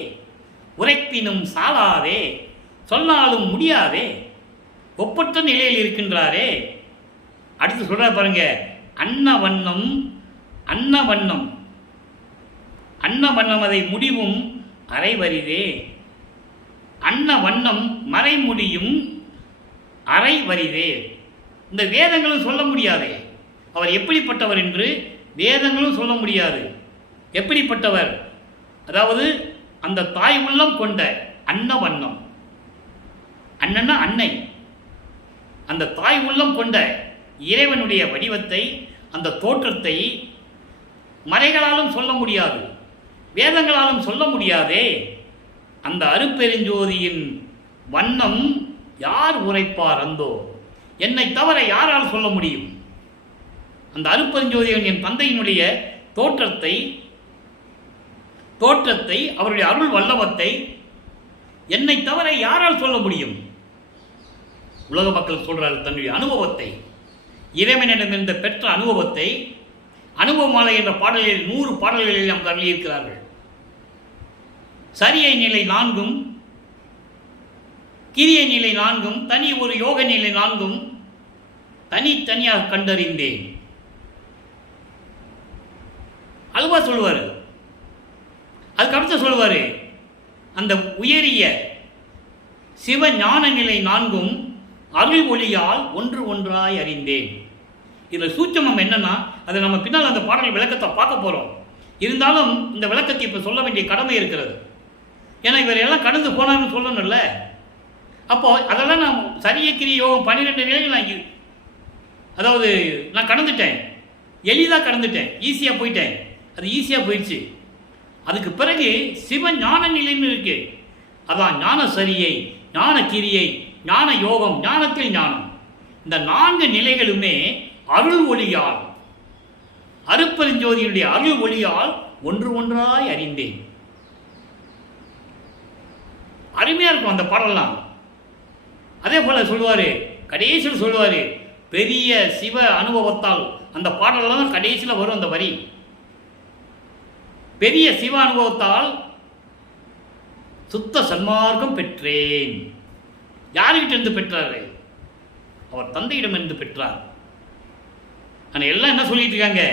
உரைப்பினும் சாலாதே, சொன்னாலும் முடியாதே, ஒப்பற்ற நிலையில் இருக்கின்றாரே. அடுத்து சொல்ற பாருங்க, அன்னவண்ணம் அன்னவண்ணம் அன்னவண்ணம் அதை முடிவும் அரைவரிதே. அன்னவண்ணம் மறைமுடியும் அரைவரிதே. இந்த வேதங்களும் சொல்ல முடியாதே அவர் எப்படிப்பட்டவர் என்று. வேதங்களும் சொல்ல முடியாது எப்படிப்பட்டவர். அதாவது அந்த தாய் உள்ளம் கொண்ட அன்னவண்ணம், அண்ணன்னா அன்னை, அந்த தாய் உள்ளம் கொண்ட இறைவனுடைய வடிவத்தை, அந்த தோற்றத்தை மறைகளாலும் சொல்ல முடியாது, வேதங்களாலும் சொல்ல முடியாதே. அந்த அருட்பெருஞ்சோதியின் வண்ணம் யார் உரைப்பார் அந்தோ? என்னை தவிர யாரால் சொல்ல முடியும்? அந்த அருட்பெருஞ்சோதியின் என் தந்தையினுடைய தோற்றத்தை அவருடைய அருள் வல்லவத்தை என்னை தவிர யாரால் சொல்ல முடியும்? உலக மக்கள் சொல்றார் தன்னுடைய அனுபவத்தை, இறைவனிடமிருந்த பெற்ற அனுபவத்தை. அனுபவமாலை என்ற பாடலில் 100 பாடல்களில் நாம் அருளியிருக்கிறார்கள். சரியை நிலை 4ம், கிரியை நிலை 4ம், தனி ஒரு யோக நிலை 4ம் தனித்தனியாக கண்டறிந்தேன். அல்வா சொல்லுவார். அதுக்கடுத்து சொல்லுவார், அந்த உயரிய சிவ ஞான நிலை 4ம் அருள் ஒளியால் ஒன்று ஒன்றாய் அறிந்தேன். இதில் சூட்சமம் என்னன்னா, அதை நம்ம பின்னால் அந்த பாடல் விளக்கத்தை பார்க்க போகிறோம். இருந்தாலும் இந்த விளக்கத்தை இப்போ சொல்ல வேண்டிய கடமை இருக்கிறது. ஏன்னா இவர் எல்லாம் கடந்து போனார்னு சொல்லணும்ல. அப்போ அதெல்லாம் நான் சரியக்கிரி யோகம் 12 நிலையில் நான் கடந்துட்டேன், எளிதாக கடந்துட்டேன், ஈஸியாக போயிட்டேன். அது ஈஸியாக போயிடுச்சு. அதுக்கு பிறகு சிவ ஞான நிலைன்னு இருக்கு. அதான் ஞான சரியை, ஞான கிரியை, ஞான யோகம், ஞானத்தில் ஞானம். இந்த 4 நிலைகளுமே அருள் ஒளியால், அருட்பெருஞ்சோதியுடைய அருள் ஒளியால் ஒன்று ஒன்றாய் அறிந்தேன். அருமையாக இருக்கும் அந்த பாடலாம். அதே போல் சொல்லுவார், கடைசியில் சொல்லுவார், பெரிய சிவ அனுபவத்தால் அந்த பாடலாம் தான் கடைசியில் வரும் அந்த வரி. பெரிய சிவ அனுபவத்தால் சுத்த சன்மார்க்கம் பெற்றேன். யார்கிட்ட இருந்து பெற்றாரு? அவர் தந்தையிடமிருந்து பெற்றார். ஆனால் எல்லாம் என்ன சொல்லிட்டு இருக்காங்க,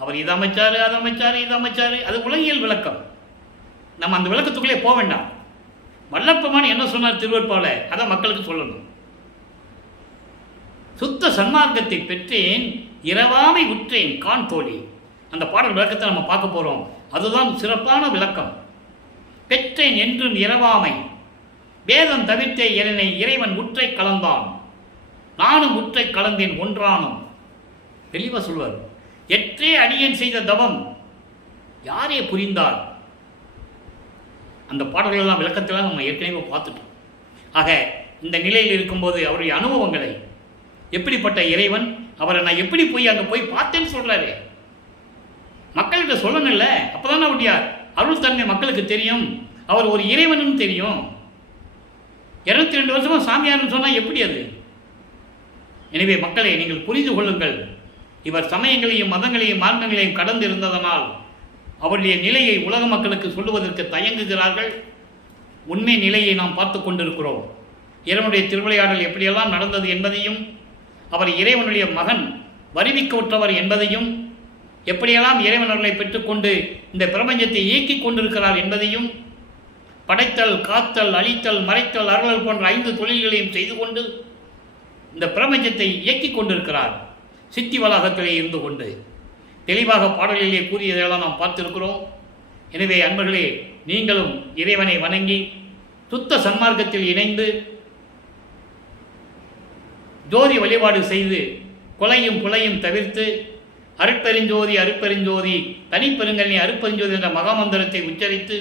அவர் இதை அமைச்சாரு, அதை அமைச்சாரு, இதை அமைச்சாரு. அது உலகியல் விளக்கம். நம்ம அந்த விளக்கத்துக்குள்ளே போக வேண்டாம். வல்லப்பெருமான் என்ன சொன்னார் திருவருட்பால, அதை மக்களுக்கு சொல்லணும். சுத்த சன்மார்க்கத்தை பெற்றேன், இரவாமை உற்றேன் கான் தோழி. அந்த பாடல் விளக்கத்தை நம்ம பார்க்க போகிறோம். அதுதான் சிறப்பான விளக்கம். பெற்றேன் என்றும் இரவாமை, வேதம் தவிர்த்தே என்னை இறைவன் உற்றை கலந்தான், நானும் உற்றை கலந்தேன் ஒன்றானும். தெளிவாக சொல்வார். எற்றே அடியேன் செய்த தவம் யாரே புரிந்தார். அந்த பாடல்கள்லாம் விளக்கத்தெல்லாம் நம்ம ஏற்கனவே பார்த்துட்டோம். ஆக இந்த நிலையில் இருக்கும்போது அவருடைய அனுபவங்களை, எப்படிப்பட்ட இறைவன், அவரை நான் எப்படி போய் அங்கே போய் பார்த்தேன்னு சொல்கிறாரு. மக்கள்கிட்ட சொல்லணும்ல, அப்போ தானே அவருடைய அருள் தன்மை மக்களுக்கு தெரியும். அவர் ஒரு இறைவனும் தெரியும். 202 வருஷமாக சாமியார்னு சொன்னால் எப்படி அது? எனவே மக்களை நீங்கள் புரிந்து கொள்ளுங்கள். இவர் சமயங்களையும் மதங்களையும் மார்க்கங்களையும் கடந்து இருந்ததனால் அவருடைய நிலையை உலக மக்களுக்கு சொல்லுவதற்கு தயங்குகிறார்கள். உண்மை நிலையை நாம் பார்த்து கொண்டிருக்கிறோம். இறைவனுடைய திருவிளையாடல் எப்படியெல்லாம் நடந்தது என்பதையும், அவர் இறைவனுடைய மகன் வருவிக்கவுற்றவர் என்பதையும், எப்படியெல்லாம் இறைவனர்களை பெற்றுக்கொண்டு இந்த பிரபஞ்சத்தை இயக்கிக் கொண்டிருக்கிறார் என்பதையும், படைத்தல், காத்தல், அழித்தல், மறைத்தல், அருளல் போன்ற 5 தொழில்களையும் செய்து கொண்டு இந்த பிரபஞ்சத்தை இயக்கிக் கொண்டிருக்கிறார். சித்தி வளாகத்திலே இருந்து கொண்டு தெளிவாக பாடலிலே கூறியதெல்லாம் நாம் பார்த்திருக்கிறோம். எனவே அன்பர்களே, நீங்களும் இறைவனை வணங்கி சுத்த சன்மார்க்கத்தில் இணைந்து ஜோதி வழிபாடு செய்து கொலையும் புலையும் தவிர்த்து அருட்பெருஞ்சோதி அருட்பெருஞ்சோதி தனிப்பெருங்கல்னி அருட்பெருஞ்சோதி என்ற மகாமந்திரத்தை உச்சரித்து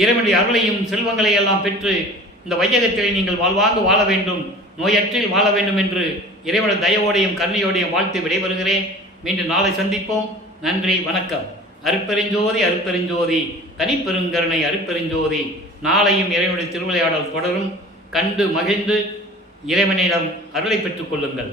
இறைவனுடைய அருளையும் செல்வங்களை எல்லாம் பெற்று இந்த வையகத்திலே நீங்கள் வாழ்வாங்கு வாழ வேண்டும், நோயற்றில் வாழ வேண்டும் என்று இறைவனுடைய தயவோடையும் கருணையோடையும் வாழ்த்து விடைபெறுகிறேன். மீண்டும் நாளை சந்திப்போம். நன்றி, வணக்கம். அருட்பெருஞ்சோதி அருட்பெருஞ்சோதி தனிப்பெருங்கருணை அருட்பெருஞ்சோதி. நாளையும் இறைவனுடைய திருவிளையாடல் தொடரும். கண்டு மகிழ்ந்து இறைவனிடம் அருளை பெற்றுக் கொள்ளுங்கள்.